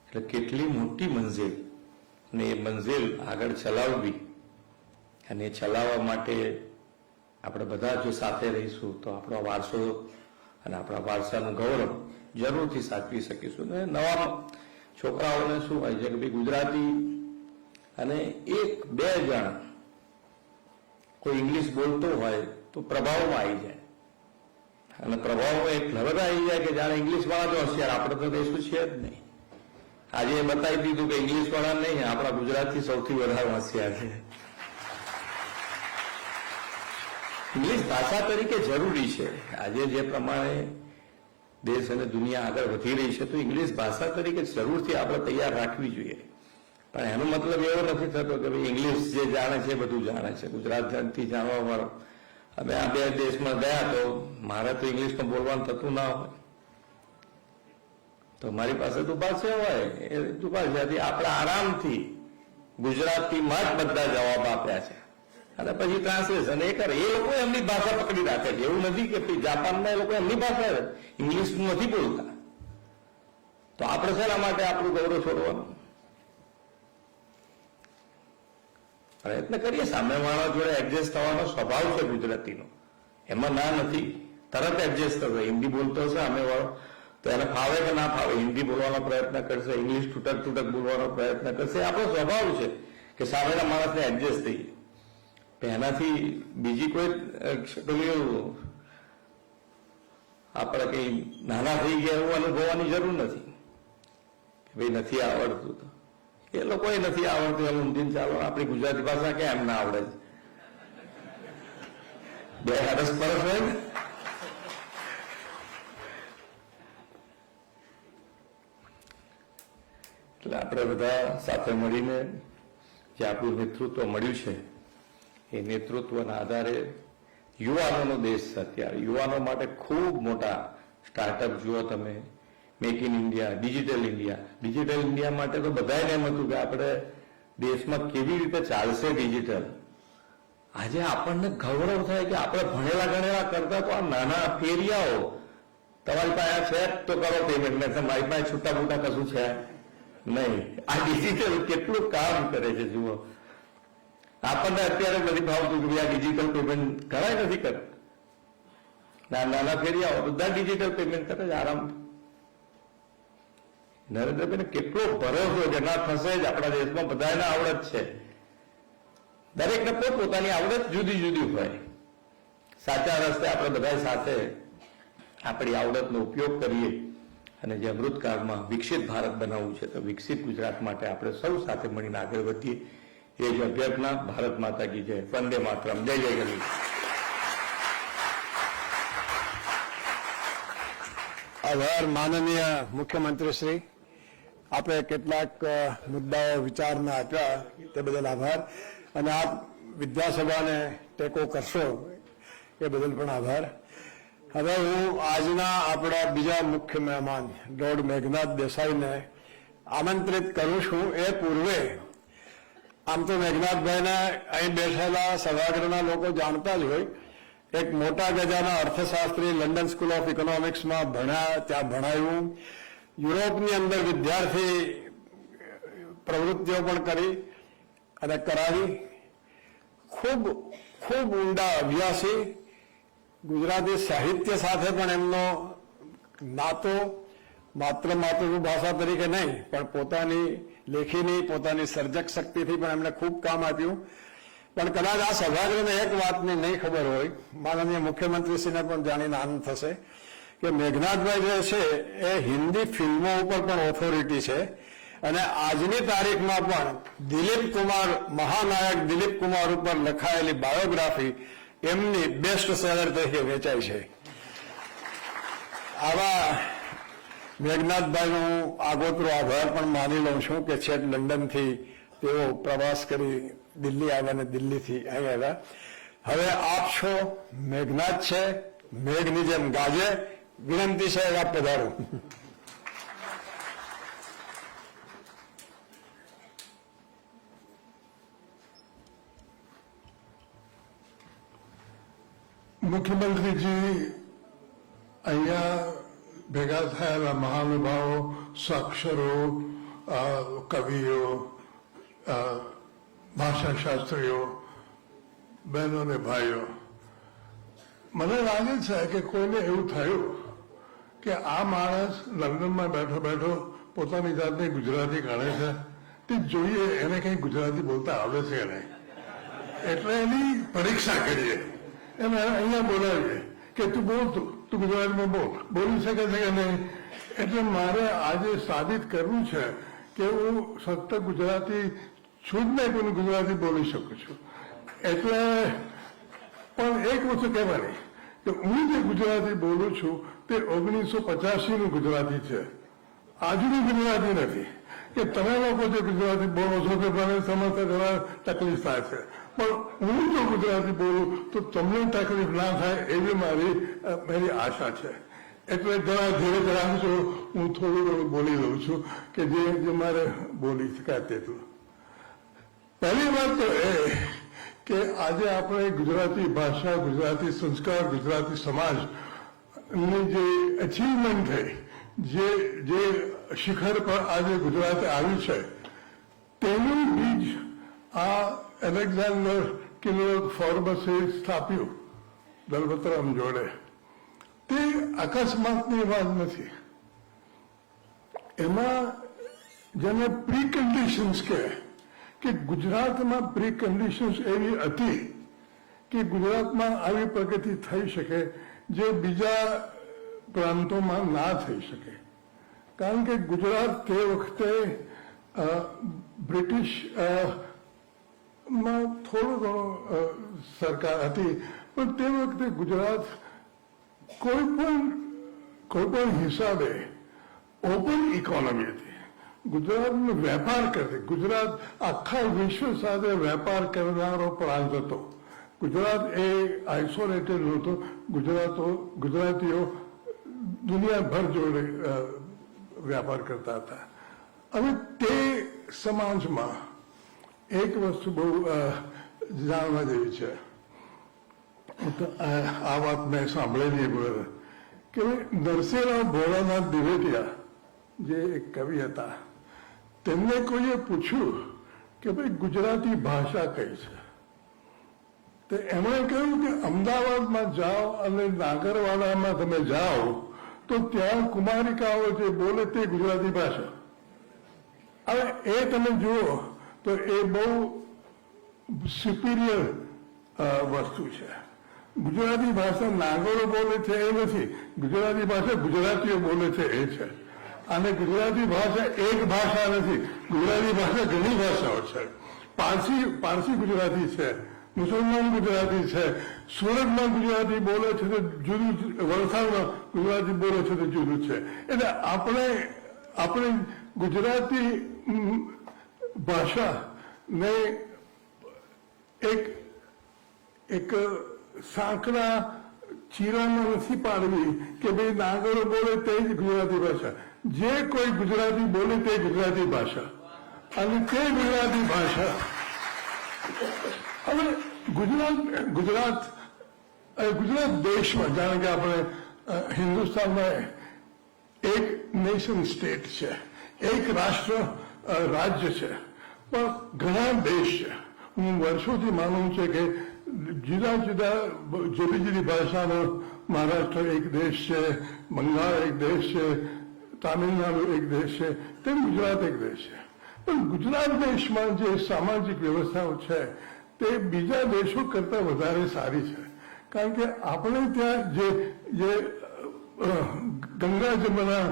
એટલે કેટલી મોટી મંજિલ, અને એ મંજિલ આગળ ચલાવવી અને એ ચલાવવા માટે આપણે બધા જો સાથે રહીશું તો આપણો વારસો અને આપણા વારસાનું ગૌરવ જરૂરથી સાચવી શકીશું. અને નવા છોકરાઓને શું હોય છે કે ભાઈ ગુજરાતી અને 1-2 જણ કોઈ ઇંગ્લિશ બોલતો હોય તો પ્રભાવમાં આવી જાય, અને પ્રભાવમાં એક લહેર આવી જાય કે જાણે ઇંગ્લિશ વાળા તો હોશિયાર, આપણે તો દેશું છે જ નહીં. આજે એ બતાવી દીધું કે ઇંગ્લિશ વાળા નહીં, આપણા ગુજરાતી સૌથી વધારે હોશિયાર છે. ઇંગ્લિશ ભાષા તરીકે જરૂરી છે. આજે જે પ્રમાણે દેશ અને દુનિયા આગળ વધી રહી છે તો ઇંગ્લિશ ભાષા તરીકે જરૂરથી આપણે તૈયાર રાખવી જોઈએ. પણ એનો મતલબ એવો નથી થતો કે ભાઈ ઇંગ્લિશ જે જાણે છે બધું જાણે છે. ગુજરાતથી જાણવા વાળો, અમે આ 2 દેશમાં ગયા તો મારે તો ઇંગ્લિશમાં બોલવાનું થતું ના હોય, તો મારી પાસે દુભાષા હોય, એ દુભાષાથી આપણે આરામથી ગુજરાતીમાં જ બધા જવાબ આપ્યા છે અને પછી ટ્રાન્સલેશન એ કરે. એ લોકો એમની ભાષા પકડી રાખે છે. એવું નથી કે જાપાનમાં એ લોકો એમની ભાષા ઇંગ્લિશ નથી બોલતા, તો આપણે શેના માટે આપણું ગૌરવ છોડવાનું? પ્રયત્ન કરીએ. સામેવાળા જોડે એડજસ્ટ થવાનો સ્વભાવ છે ગુજરાતીનો, એમાં ના નથી, તરત એડજસ્ટ થશે. હિન્દી બોલતો હશે સામેવાળો તો એને ફાવે કે ના ફાવે હિન્દી બોલવાનો પ્રયત્ન કરશે, ઇંગ્લિશ તૂટક બોલવાનો પ્રયત્ન કરશે. આપણો સ્વભાવ છે કે સામેના માણસને એડજસ્ટ થઈએ. એનાથી બીજી કોઈ આપણે કઈ નાના થઈ ગયા એવું અનુભવવાની જરૂર નથી કે ભાઈ નથી આવડતું. તો એ લોકોએ નથી આવડતું એમ ઊંધીને ચાલો, આપણી ગુજરાતી ભાષા કેમ ના આવડે છે? બે અરસપરસ હોય ને. એટલે આપણે બધા સાથે મળીને જે આપણું નેતૃત્વ મળ્યું છે એ નેતૃત્વના આધારે યુવાનોનો દેશ છે અત્યારે. યુવાનો માટે ખૂબ મોટા સ્ટાર્ટઅપ જુઓ તમે, make in India, digital India. Digital India માટે તો બધાને એમ હતું કે આપણે દેશમાં કેવી રીતે ચાલશે ડિજિટલ. આજે આપણને ગૌરવ થાય કે આપણે ભણેલા ગણેલા કરતા તો આ નાના ફેરિયાઓ, તમારી પાસે છે તો કરો પેમેન્ટ, ને મારી પાસે છૂટા મોટા કશું છે નહીં. આ ડિજિટલ કેટલું કામ કરે છે જુઓ. આપણને અત્યારે નથી ભાવતું કે આ ડિજિટલ પેમેન્ટ કરાય નથી કરતા. નાના ફેરિયાઓ બધા ડિજિટલ પેમેન્ટ કરે છે આરામથી. નરેન્દ્રભાઈને કેટલો ભરોસો છે, ના થશે જ. આપણા દેશમાં બધાને આવડત છે, દરેકને પોતપોતાની આવડત જુદી જુદી હોય. સાચા રસ્તે આપણે બધા સાથે આપણી આવડતનો ઉપયોગ કરીએ અને જે અમૃતકાળમાં વિકસિત ભારત બનાવવું છે તો વિકસિત ગુજરાત માટે આપણે સૌ સાથે મળીને આગળ વધીએ એ જ અભ્યર્થના. ભારત માતા કી જય. વંદે માતરમ. જય જય ગણેશ. આભાર માનનીય મુખ્યમંત્રી શ્રી. આપણે કેટલાક મુદ્દાઓ વિચારના આપ્યા તે બદલ આભાર, અને આપ વિધાનસભાને ટેકો કરશો એ બદલ પણ આભાર. હવે હું આજના આપણા બીજા મુખ્ય મહેમાન લોર્ડ મેઘનાથ દેસાઈને આમંત્રિત કરું છું. એ પૂર્વે આમ તો મેઘનાથભાઈને અહીં બેઠેલા સભાગૃહના લોકો જાણતા જ હોય. એક મોટા ગજાના અર્થશાસ્ત્રી, લંડન સ્કૂલ ઓફ ઇકોનોમિક્સમાં ભણ્યા, ત્યાં ભણાયું. યુરોપની અંદર વિદ્યાર્થી પ્રવૃત્તિઓ પણ કરી અને કરાવી. ખૂબ ખૂબ ઊંડા અભ્યાસી. ગુજરાતી સાહિત્ય સાથે પણ એમનો નાતો માત્ર માતૃભાષા તરીકે નહીં પણ પોતાની લેખીની, પોતાની સર્જક શક્તિથી પણ એમને ખૂબ કામ આપ્યું. પણ કદાચ આ સભાગૃહને એક વાતની નહીં ખબર હોય, માનનીય મુખ્યમંત્રીશ્રીને પણ જાણીને આનંદ થશે કે મેઘનાથભાઈ જે છે એ હિન્દી ફિલ્મો ઉપર પણ ઓથોરિટી છે. અને આજની તારીખમાં પણ દિલીપ કુમાર, મહાનાયક દિલીપ કુમાર ઉપર લખાયેલી બાયોગ્રાફી એમની બેસ્ટ સેલર તરીકે વેચાય છે. આવા મેઘનાથભાઈનો હું આગોતરો આભાર પણ માની લઉં છું કે છેક લંડનથી તેઓ પ્રવાસ કરી દિલ્હી આવ્યા અને દિલ્હીથી અહીં આવ્યા. હવે આપ છો, મેઘનાથ છે, મેઘની જેમ ગાજે. વિનંતી છે આપ પધારો. મુખ્યમંત્રીજી, અહીંયા ભેગા થયેલા મહાનુભાવો, સાક્ષરો, કવિઓ, ભાષાશાસ્ત્રીઓ, બહેનો અને ભાઈઓ, મને લાગે છે કે કોઈને એવું થયું કે આ માણસ લંડનમાં બેઠો બેઠો પોતાની જાતને ગુજરાતી ગણે છે, તે જોઈએ એને કંઈ ગુજરાતી બોલતા આવડે છે કે નહીં. એટલે એની પરીક્ષા કરીએ, એને અહીંયા બોલાવીએ કે તું બોલ, તું ગુજરાતીમાં બોલી શકે છે કે નહીં. એટલે મારે આજે સાબિત કરવું છે કે હું સતત ગુજરાતી છું જ નહીં, પણ ગુજરાતી બોલી શકું છું. એટલે પણ એક વસ્તુ કહેવાની કે હું જે ગુજરાતી બોલું છું તે 1985નું ગુજરાતી છે, આજનું ગુજરાતી નથી. કે તમે લોકો જે ગુજરાતી બોલો છો કે મને સમજતા જરા તકલીફ થાય છે, પણ હું જો ગુજરાતી બોલું તો તમને તકલીફ ના થાય એવી મારી આશા છે. એટલે જરા ધીરે રાખજો, હું થોડું ઘણું બોલી લઉં છું કે જે મારે બોલી શકાય તેટલું. પહેલી વાત તો એ કે આજે આપણે ગુજરાતી ભાષા, ગુજરાતી સંસ્કાર, ગુજરાતી સમાજની જે અચીવમેન્ટ થઈ, જે શિખર પર આજે ગુજરાત આવ્યું છે, તેનું બીજ આ એલેક્ઝાન્ડર કિર્લોક ફોર્બસે સ્થાપ્યું દલપતરામ જોડે. તે અકસ્માતની વાત નથી. એમાં જેને પ્રી કન્ડિશન્સ કહે કે ગુજરાતમાં પ્રી કન્ડિશન્સ એવી હતી કે ગુજરાતમાં આવી પ્રગતિ થઈ શકે જે બીજા પ્રાંતોમાં ના થઈ શકે. કારણ કે ગુજરાત તે વખતે બ્રિટિશ માં થોડું ઘણું સરકાર હતી, પણ તે વખતે ગુજરાત કોઈ પણ હિસાબે ઓપન ઇકોનોમી હતી. ગુજરાતનો વેપાર કરતી, ગુજરાત આખા વિશ્વ સાથે વેપાર કરનારો પ્રાંત હતો. ગુજરાત એ આઇસોલેટેડ નહોતો. ગુજરાતીઓ દુનિયાભર જોડે વ્યાપાર કરતા હતા. હવે તે સમાજમાં એક વસ્તુ બહુ જાણવા જેવી છે. આ વાત મેં સાંભળેલી કે નરસિંહરાવ ભોળાનાથ દિવેટિયા જે એક કવિ હતા, તેમને કોઈએ પૂછ્યું કે ભાઈ ગુજરાતી ભાષા કઈ છે, તો એમણે કહ્યું કે અમદાવાદમાં જાઓ અને નાગરવાડામાં તમે જાઓ તો ત્યાં કુમારિકાઓ જે બોલે તે ગુજરાતી ભાષા. હવે એ તમે જુઓ તો એ બહુ સુપિરિયર વસ્તુ છે. ગુજરાતી ભાષા નાગરો બોલે છે એ નથી, ગુજરાતી ભાષા ગુજરાતીઓ બોલે છે એ છે. અને ગુજરાતી ભાષા એક ભાષા નથી, ગુજરાતી ભાષા ઘણી ભાષાઓ છે. પારસી ગુજરાતી છે, મુસલમાન ગુજરાતી છે, સુરતમાં ગુજરાતી બોલે છે તો જુદું, વલસાડમાં ગુજરાતી બોલે છે તો જુદું છે. એટલે આપણે ગુજરાતી ભાષાને એક સાંકડા ચીરામાં નથી પાડવી કે ભાઈ નાગરો બોલે તે જ ગુજરાતી ભાષા. જે કોઈ ગુજરાતી બોલે તે ગુજરાતી ભાષા, અને તે ગુજરાતી ભાષા. હવે ગુજરાત દેશમાં, જાણે કે આપણે હિન્દુસ્તાનમાં એક નેશન સ્ટેટ છે, એક રાજ્ય છે, પણ ઘણા દેશ છે. હું વર્ષોથી માનું છું કે જુદી ભાષાનો મહારાષ્ટ્ર એક દેશ છે, બંગાળ એક દેશ છે, તામિલનાડુ એક દેશ છે, તેમ ગુજરાત એક દેશ છે. પણ ગુજરાત દેશમાં જે સામાજિક વ્યવસ્થાઓ છે તે બીજા દેશો કરતાં વધારે સારી છે. કારણ કે આપણે ત્યાં જે ગંગા જમના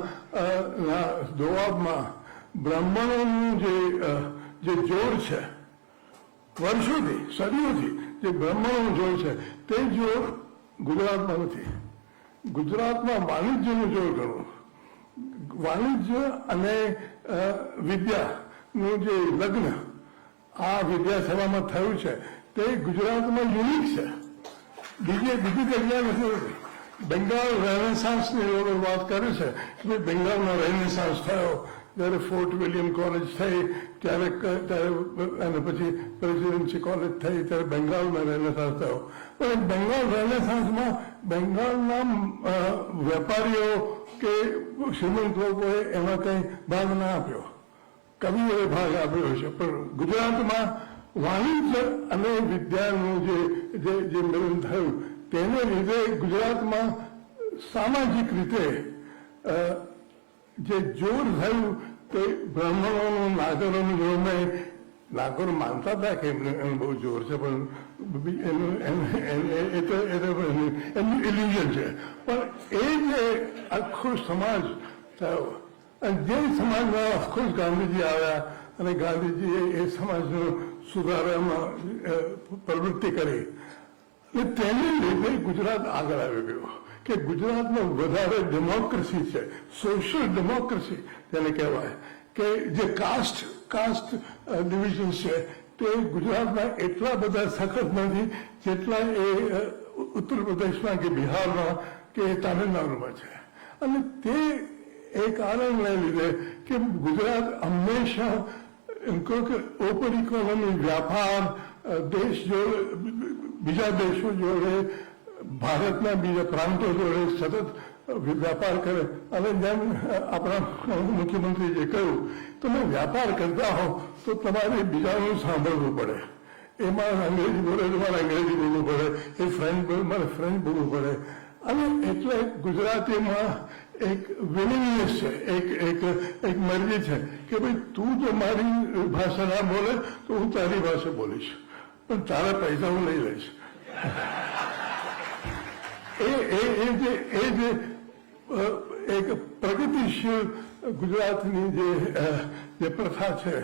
દોઆબમાં બ્રાહ્મણોનું જે જોર છે, વર્ષોથી, સદીઓથી જે બ્રાહ્મણોનું જોર છે, તે જોર ગુજરાતમાં નથી. ગુજરાતમાં વાણિજ્યનું જોર ઘણું. વાણિજ્ય અને વિદ્યાનું જે લગ્ન આ વિદ્યાસભામાં થયું છે તે ગુજરાતમાં યુનિક છે, બીજી જગ્યાએ નથી. બેંગાલ રેનેસાન્સની લોકો વાત કરે છે કે બેંગાલમાં રેનેસાન્સ થયો જ્યારે ફોર્ટ વિલિયમ કોલેજ થઈ, ત્યારે અને પછી પ્રેસિડેન્સી કોલેજ થઈ, ત્યારે બેંગાલમાં રેનેસાન્સ થયો. પણ બેંગાલ રેનેસાન્સમાં બેંગાલના વેપારીઓ કે શ્રીમંત લોકોએ એમાં કંઈ ભાગ ના આપ્યો, કવિઓએ ભાગ આપ્યો છે. પણ ગુજરાતમાં વાણિજ્ય અને વિદ્યાનું જે મિલન થયું તેને લીધે ગુજરાતમાં સામાજિક રીતે જે જોર થયું તે બ્રાહ્મણોનું, નાગરોનું જોર નહીં. નાગરો માનતા હતા કે એનું બહુ જોર છે, પણ એમનું ઇલ્યુઝન છે. પણ એ જે આખો સમાજ થયો, અને જે સમાજમાં ઓફકોર્સ ગાંધીજી આવ્યા અને ગાંધીજીએ એ સમાજનો સુધારવામાં પ્રવૃત્તિ કરી, અને તેને લીધે ગુજરાત આગળ આવી ગયું. કે ગુજરાતમાં વધારે ડેમોક્રેસી છે, સોશિયલ ડેમોક્રેસી તેને કહેવાય. કે જે કાસ્ટ ડિવિઝન છે તે ગુજરાતમાં એટલા બધા સખત નથી જેટલા એ ઉત્તર પ્રદેશમાં કે બિહારમાં કે તામિલનાડુમાં છે. અને તે એ કારણને લીધે કે ગુજરાત હંમેશા એમ કહો કે ઓપન ઇકોનોમી, વ્યાપાર, દેશ જોડે, બીજા દેશો જોડે, ભારતના બીજા પ્રાંતો જોડે સતત વ્યાપાર કરે. અને જેમ આપણા મુખ્યમંત્રીએ કહ્યું, તમે વ્યાપાર કરતા હો તો તમારે બીજાનું સાંભળવું પડે. એમાં અંગ્રેજી બોલે તો મારે અંગ્રેજી બોલવું પડે, એ ફ્રેન્ચ બોલે મારે ફ્રેન્ચ બોલવું પડે. અને એટલે ગુજરાતીમાં એક વિલિંગનેસ છે, એક મરજી છે કે ભાઈ તું તો મારી ભાષા ના બોલે તો હું તારી ભાષા બોલીશ, પણ તારા પૈસા હું લઈ લઈશ. એ જે એક પ્રગતિશીલ ગુજરાતની જે પ્રથા છે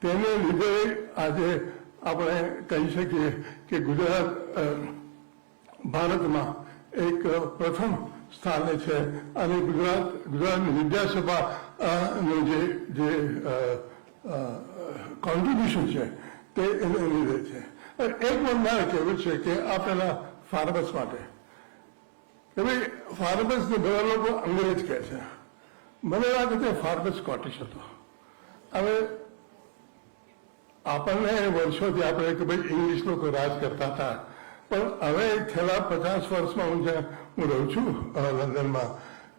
તેને લીધે આજે આપણે કહી શકીએ કે ગુજરાત ભારતમાં એક પ્રથમ સ્થાને છે અને ગુજરાતની વિદ્યાસભા નું જે કોન્ટ્રીબ્યુશન છે તે એને લીધે છે. એક વાર મારે કહેવું છે કે આ પેલા ફાર્મર્સ માટે કે ભાઈ ફાર્મર્સને બધા લોકો અંગ્રેજ કહે છે. મને લાગે છે ફાર્મર સ્કોટિશ હતો. હવે આપણને વર્ષોથી આપણે કે ભાઈ ઇંગ્લિશ લોકો રાજ કરતા હતા, પણ હવે છેલ્લા 50 વર્ષમાં હું રહું છું લંડનમાં,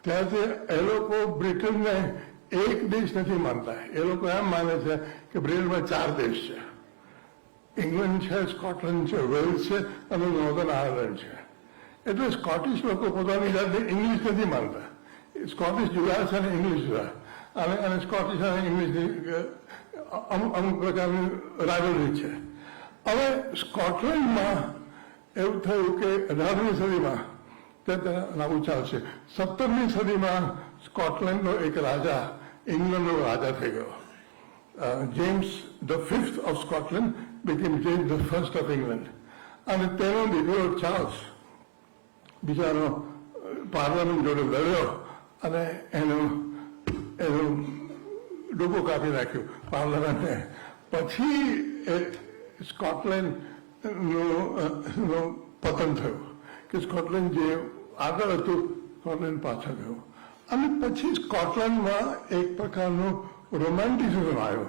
ત્યાંથી એ લોકો બ્રિટનને એક દેશ નથી માનતા. એ લોકો એમ માને છે કે બ્રિટનમાં 4 દેશ છે, ઇંગ્લેન્ડ છે, સ્કોટલેન્ડ છે, વેલ્સ છે અને નોર્ધન આયર્લેન્ડ છે. એટલે સ્કોટિશ લોકો પોતાની જાતે ઇંગ્લિશ નથી માનતા. સ્કોટિશ જુદા છે અને ઇંગ્લિશ જુદા, અને સ્કોટિશ અને ઇંગ્લિશની અમુક પ્રકારની રાઇવલરી છે. હવે સ્કોટલેન્ડમાં એવું થયું કે 18મી સદીમાં લાગુ ચાલશે, 17મી સદીમાં સ્કોટલેન્ડનો એક રાજા ઇંગ્લેન્ડનો રાજા થઈ ગયો. James the 5th of Scotland became James the 1st of England. અને તેનો દીકરો ચાર્લ્સ બિચારો પાર્લામેન્ટ જોડે લડ્યો અને એનું ડોકો કાપી નાખ્યું પાર્લામેન્ટે. પછી સ્કોટલેન્ડનું પતન થયું કે સ્કોટલેન્ડ જે આગળ હતું સ્કોટલેન્ડ પાછળ ગયું. અને પછી સ્કોટલેન્ડમાં એક પ્રકારનું રોમેન્ટિસિઝમ આવ્યો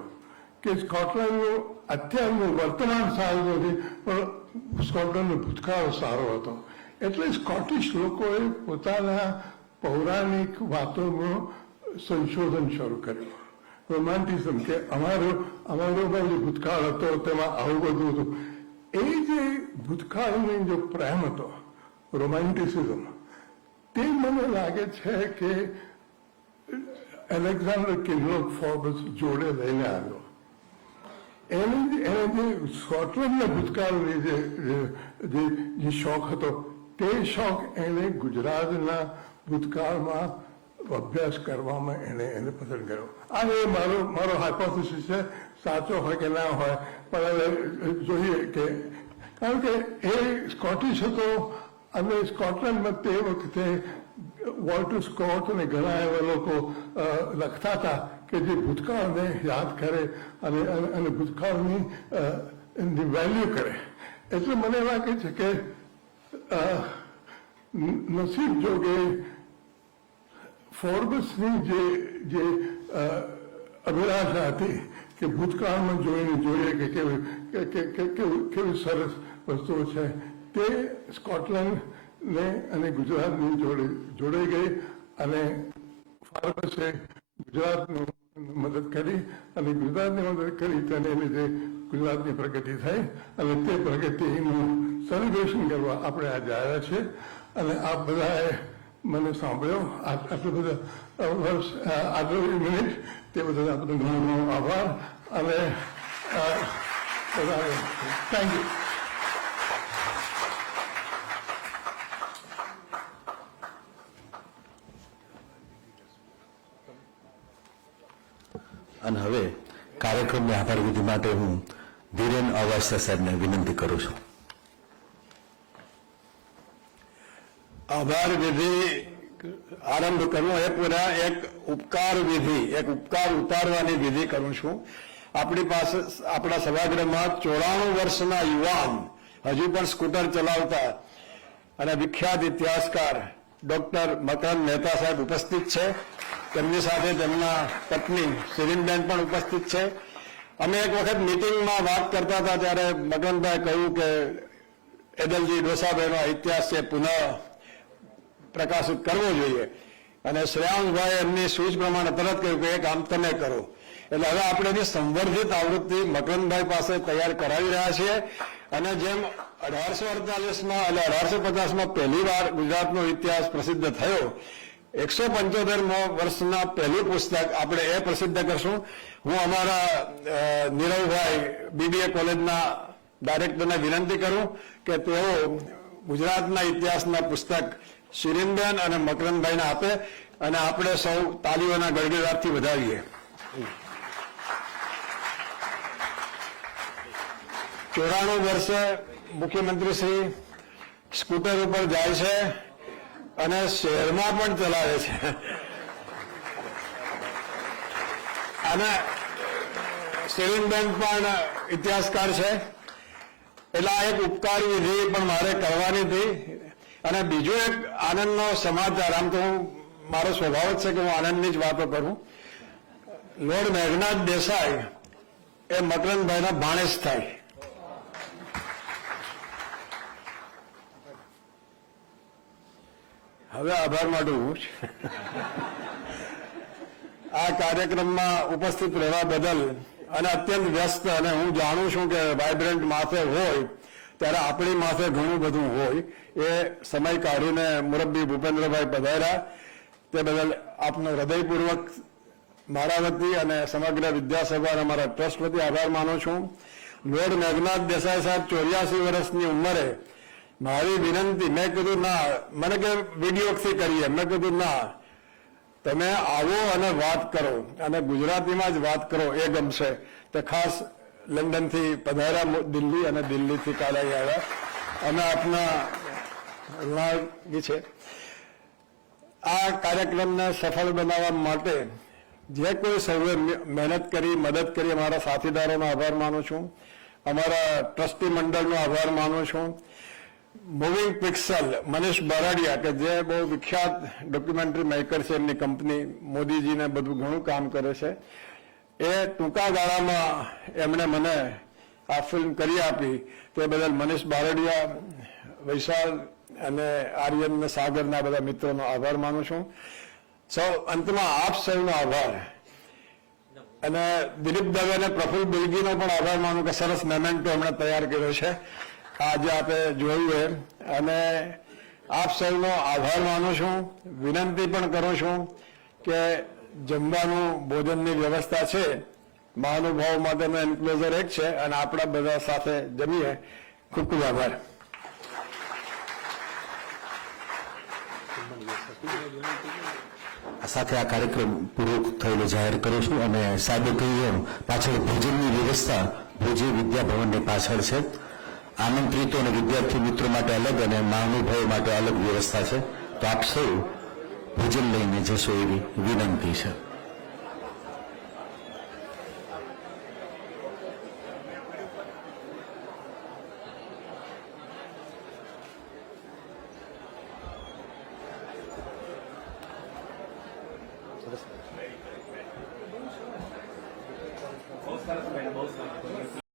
કે સ્કોટલેન્ડનું અત્યારનું વર્તમાન સારું નથી, પણ સ્કોટલેન્ડનો ભૂતકાળ સારો હતો. એટલે સ્કોટિશ લોકોએ પોતાના પૌરાણિક વાતોનું સંશોધન શરૂ કર્યું. રોમેન્ટિઝમ કે અમારો જે ભૂતકાળ હતો તેમાં આવું બધું હતું. એ જે ભૂતકાળનો જે પ્રેમ હતો, રોમેન્ટિસિઝમ, તે મને લાગે છે કે એલેક્ઝાન્ડર કિનલોક ફોર્બ્સ જોડે લઈને આવ્યો. એને જે સ્કોટલેન્ડના ભૂતકાળની જે શોખ હતો, તે શોખ એને ગુજરાતના ભૂતકાળમાં અભ્યાસ કરવામાં એને પસંદ કર્યો. આ એ મારો હાઇપોથેસિસ છે. સાચો હોય કે ના હોય પણ જોઈએ કે, કારણ કે એ સ્કોટિશ હતો અને સ્કોટલેન્ડમાં તે વખતે વોલ્ટર સ્કોટ અને ઘણા એવા લોકો લખતા હતા કે જે ભૂતકાળને યાદ કરે અને ભૂતકાળની વેલ્યુ કરે. એટલે મને લાગે છે કે નસીબ જોગે ફોર્બ્સની જે અભિલાષા હતી કે ભૂતકાળમાં જોઈએ કે કેવી સરસ વસ્તુઓ છે, તે સ્કોટલેન્ડને અને ગુજરાતની જોડાઈ ગઈ. અને ફોર્બ્સે ગુજરાતનું મદદ કરી અને ગુજરાતની મદદ કરી તેને લીધે ગુજરાતની પ્રગતિ થઈ. અને તે પ્રગતિનું સેલિબ્રેશન કરવા આપણે આજે આવ્યા છીએ. અને આપ બધાએ મને સાંભળ્યો આટલું બધા વર્ષ, આટલી મિનિટ, તે બદલ આપનો ઘણો ઘણો આભાર. અને થેન્ક યુ. અને હવે કાર્યક્રમની આભાર વિધિ માટે હું ધીરેન અવાસ્યા સાહેબને વિનંતી કરું છું. આભાર વિધિ આરંભ કરવો એ પૂરા એક ઉપકાર વિધિ, એક ઉપકાર ઉતારવાની વિધિ કરું છું. આપણી પાસે આપણા સભાગૃહમાં 94 વર્ષના યુવાન, હજુ પણ સ્કૂટર ચલાવતા અને વિખ્યાત ઇતિહાસકાર ડોક્ટર મકરંદ મહેતા સાહેબ ઉપસ્થિત છે. તેમની સાથે તેમના પત્ની શિરીનબેન પણ ઉપસ્થિત છે. અમે એક વખત મિટિંગમાં વાત કરતા હતા ત્યારે મકરંદભાઈ કહ્યું કે એદલજી ડોસાભાઈનો ઇતિહાસ છે પુનઃ પ્રકાશિત કરવો જોઈએ. અને શ્રેયાંશભાઈ એમની સૂચ પ્રમાણે તરત કહ્યું કે એ કામ તમે કરો. એટલે હવે આપણે એની સંવર્ધિત આવૃત્તિ મકરંદભાઈ પાસે તૈયાર કરાવી રહ્યા છીએ. અને જેમ 1848માં એટલે 1850માં પહેલી વાર ગુજરાતનો ઇતિહાસ પ્રસિદ્ધ થયો, 175મો વર્ષના પહેલું પુસ્તક આપણે એ પ્રસિદ્ધ કરશું. હું અમારા નીરવભાઈ BBA કોલેજના ડાયરેક્ટરને વિનંતી કરું કે તેઓ ગુજરાતના ઇતિહાસના પુસ્તક શિરીનબેન અને મકરંદભાઈને આપે અને આપણે સૌ તાલીઓના ગડગડાટથી વધાવીએ. 94 વર્ષે મુખ્યમંત્રી શ્રી સ્કૂટર ઉપર જાય છે અને શહેરમાં પણ ચલાવે છે. અને સેલિનબેન પણ ઇતિહાસકાર છે, એટલે આ એક ઉપકારી વિધિ પણ મારે કરવાની હતી. અને બીજો એક આનંદનો સમાચાર, આમ તો મારો સ્વભાવ જ છે કે હું આનંદની જ વાતો કરું. લોર્ડ મેઘનાથ દેસાઈ એ મકરંદભાઈના ભાણેજ થાય. હવે આભાર માનું છું. આ કાર્યક્રમમાં ઉપસ્થિત રહેવા બદલ અને અત્યંત વ્યસ્ત, અને હું જાણું છું કે વાઇબ્રન્ટ માથે હોય ત્યારે આપણી માથે ઘણું બધું હોય, એ સમય કાઢીને મુરબ્બી ભૂપેન્દ્રભાઈ પધાર્યા તે બદલ આપનો હૃદયપૂર્વક મારા વતી અને સમગ્ર વિદ્યાસભા અને અમારા ટ્રસ્ટ વતી આભાર માનું છું. લોર્ડ મેઘનાથ દેસાઈ સાહેબ 84 વર્ષની ઉંમરે મારી વિનંતી, મેં કીધું ના, મને કે વિડીયોથી કરીએ, મેં કીધું ના, તમે આવો અને વાત કરો અને ગુજરાતીમાં જ વાત કરો, એ ગમશે. તે ખાસ લંડનથી પધાર્યા દિલ્હી, અને દિલ્હીથી કાલે આવ્યા. અમે આપના ઋણાગી છે. આ કાર્યક્રમને સફળ બનાવવા માટે જે કોઈ સૌએ મહેનત કરી, મદદ કરી, અમારા સાથીદારોનો આભાર માનું છું, અમારા ટ્રસ્ટી મંડળનો આભાર માનું છું. મૂવિંગ પિક્સલ મનીષ બારડિયા, કે જે બહુ વિખ્યાત ડોક્યુમેન્ટરી મેકર છે, એમની કંપની મોદીજીને બધું ઘણું કામ કરે છે, એ ટૂંકા ગાળામાં એમણે મને આ ફિલ્મ કરી આપી. તે બદલ મનીષ બારડિયા, વૈશાલ અને આર્યન અને સાગરના બધા મિત્રોનો આભાર માનું છું. સૌ અંતમાં આપ સૌનો આભાર, અને દિલીપ દવે અને પ્રફુલ્લ બિલગીનો પણ આભાર માનું કે સરસ મેમેન્ટો એમણે તૈયાર કર્યો છે, આજે આપણે જોયું એમ. અને આપ સૌનો આભાર માનું છું. વિનંતી પણ કરું છું કે જમવાનું, ભોજનની વ્યવસ્થા છે, મહાનુભાવો માટેનો એન્ક્લોઝર એક છે, અને આપણા બધા સાથે જમીએ. ખૂબ ખૂબ આભાર. સાથે આ કાર્યક્રમ પૂરો થયેલો જાહેર કરું છું. અને સાહેબે કહ્યું એમ પાછળ ભોજનની વ્યવસ્થા ભુજી વિદ્યાભવનની પાછળ છે. આમંત્રિતો અને વિદ્યાર્થી મિત્રો માટે અલગ અને મહાનુભાવો માટે અલગ વ્યવસ્થા છે. તો આપ સૌ ભોજન લઈને જશો એવી વિનંતી છે.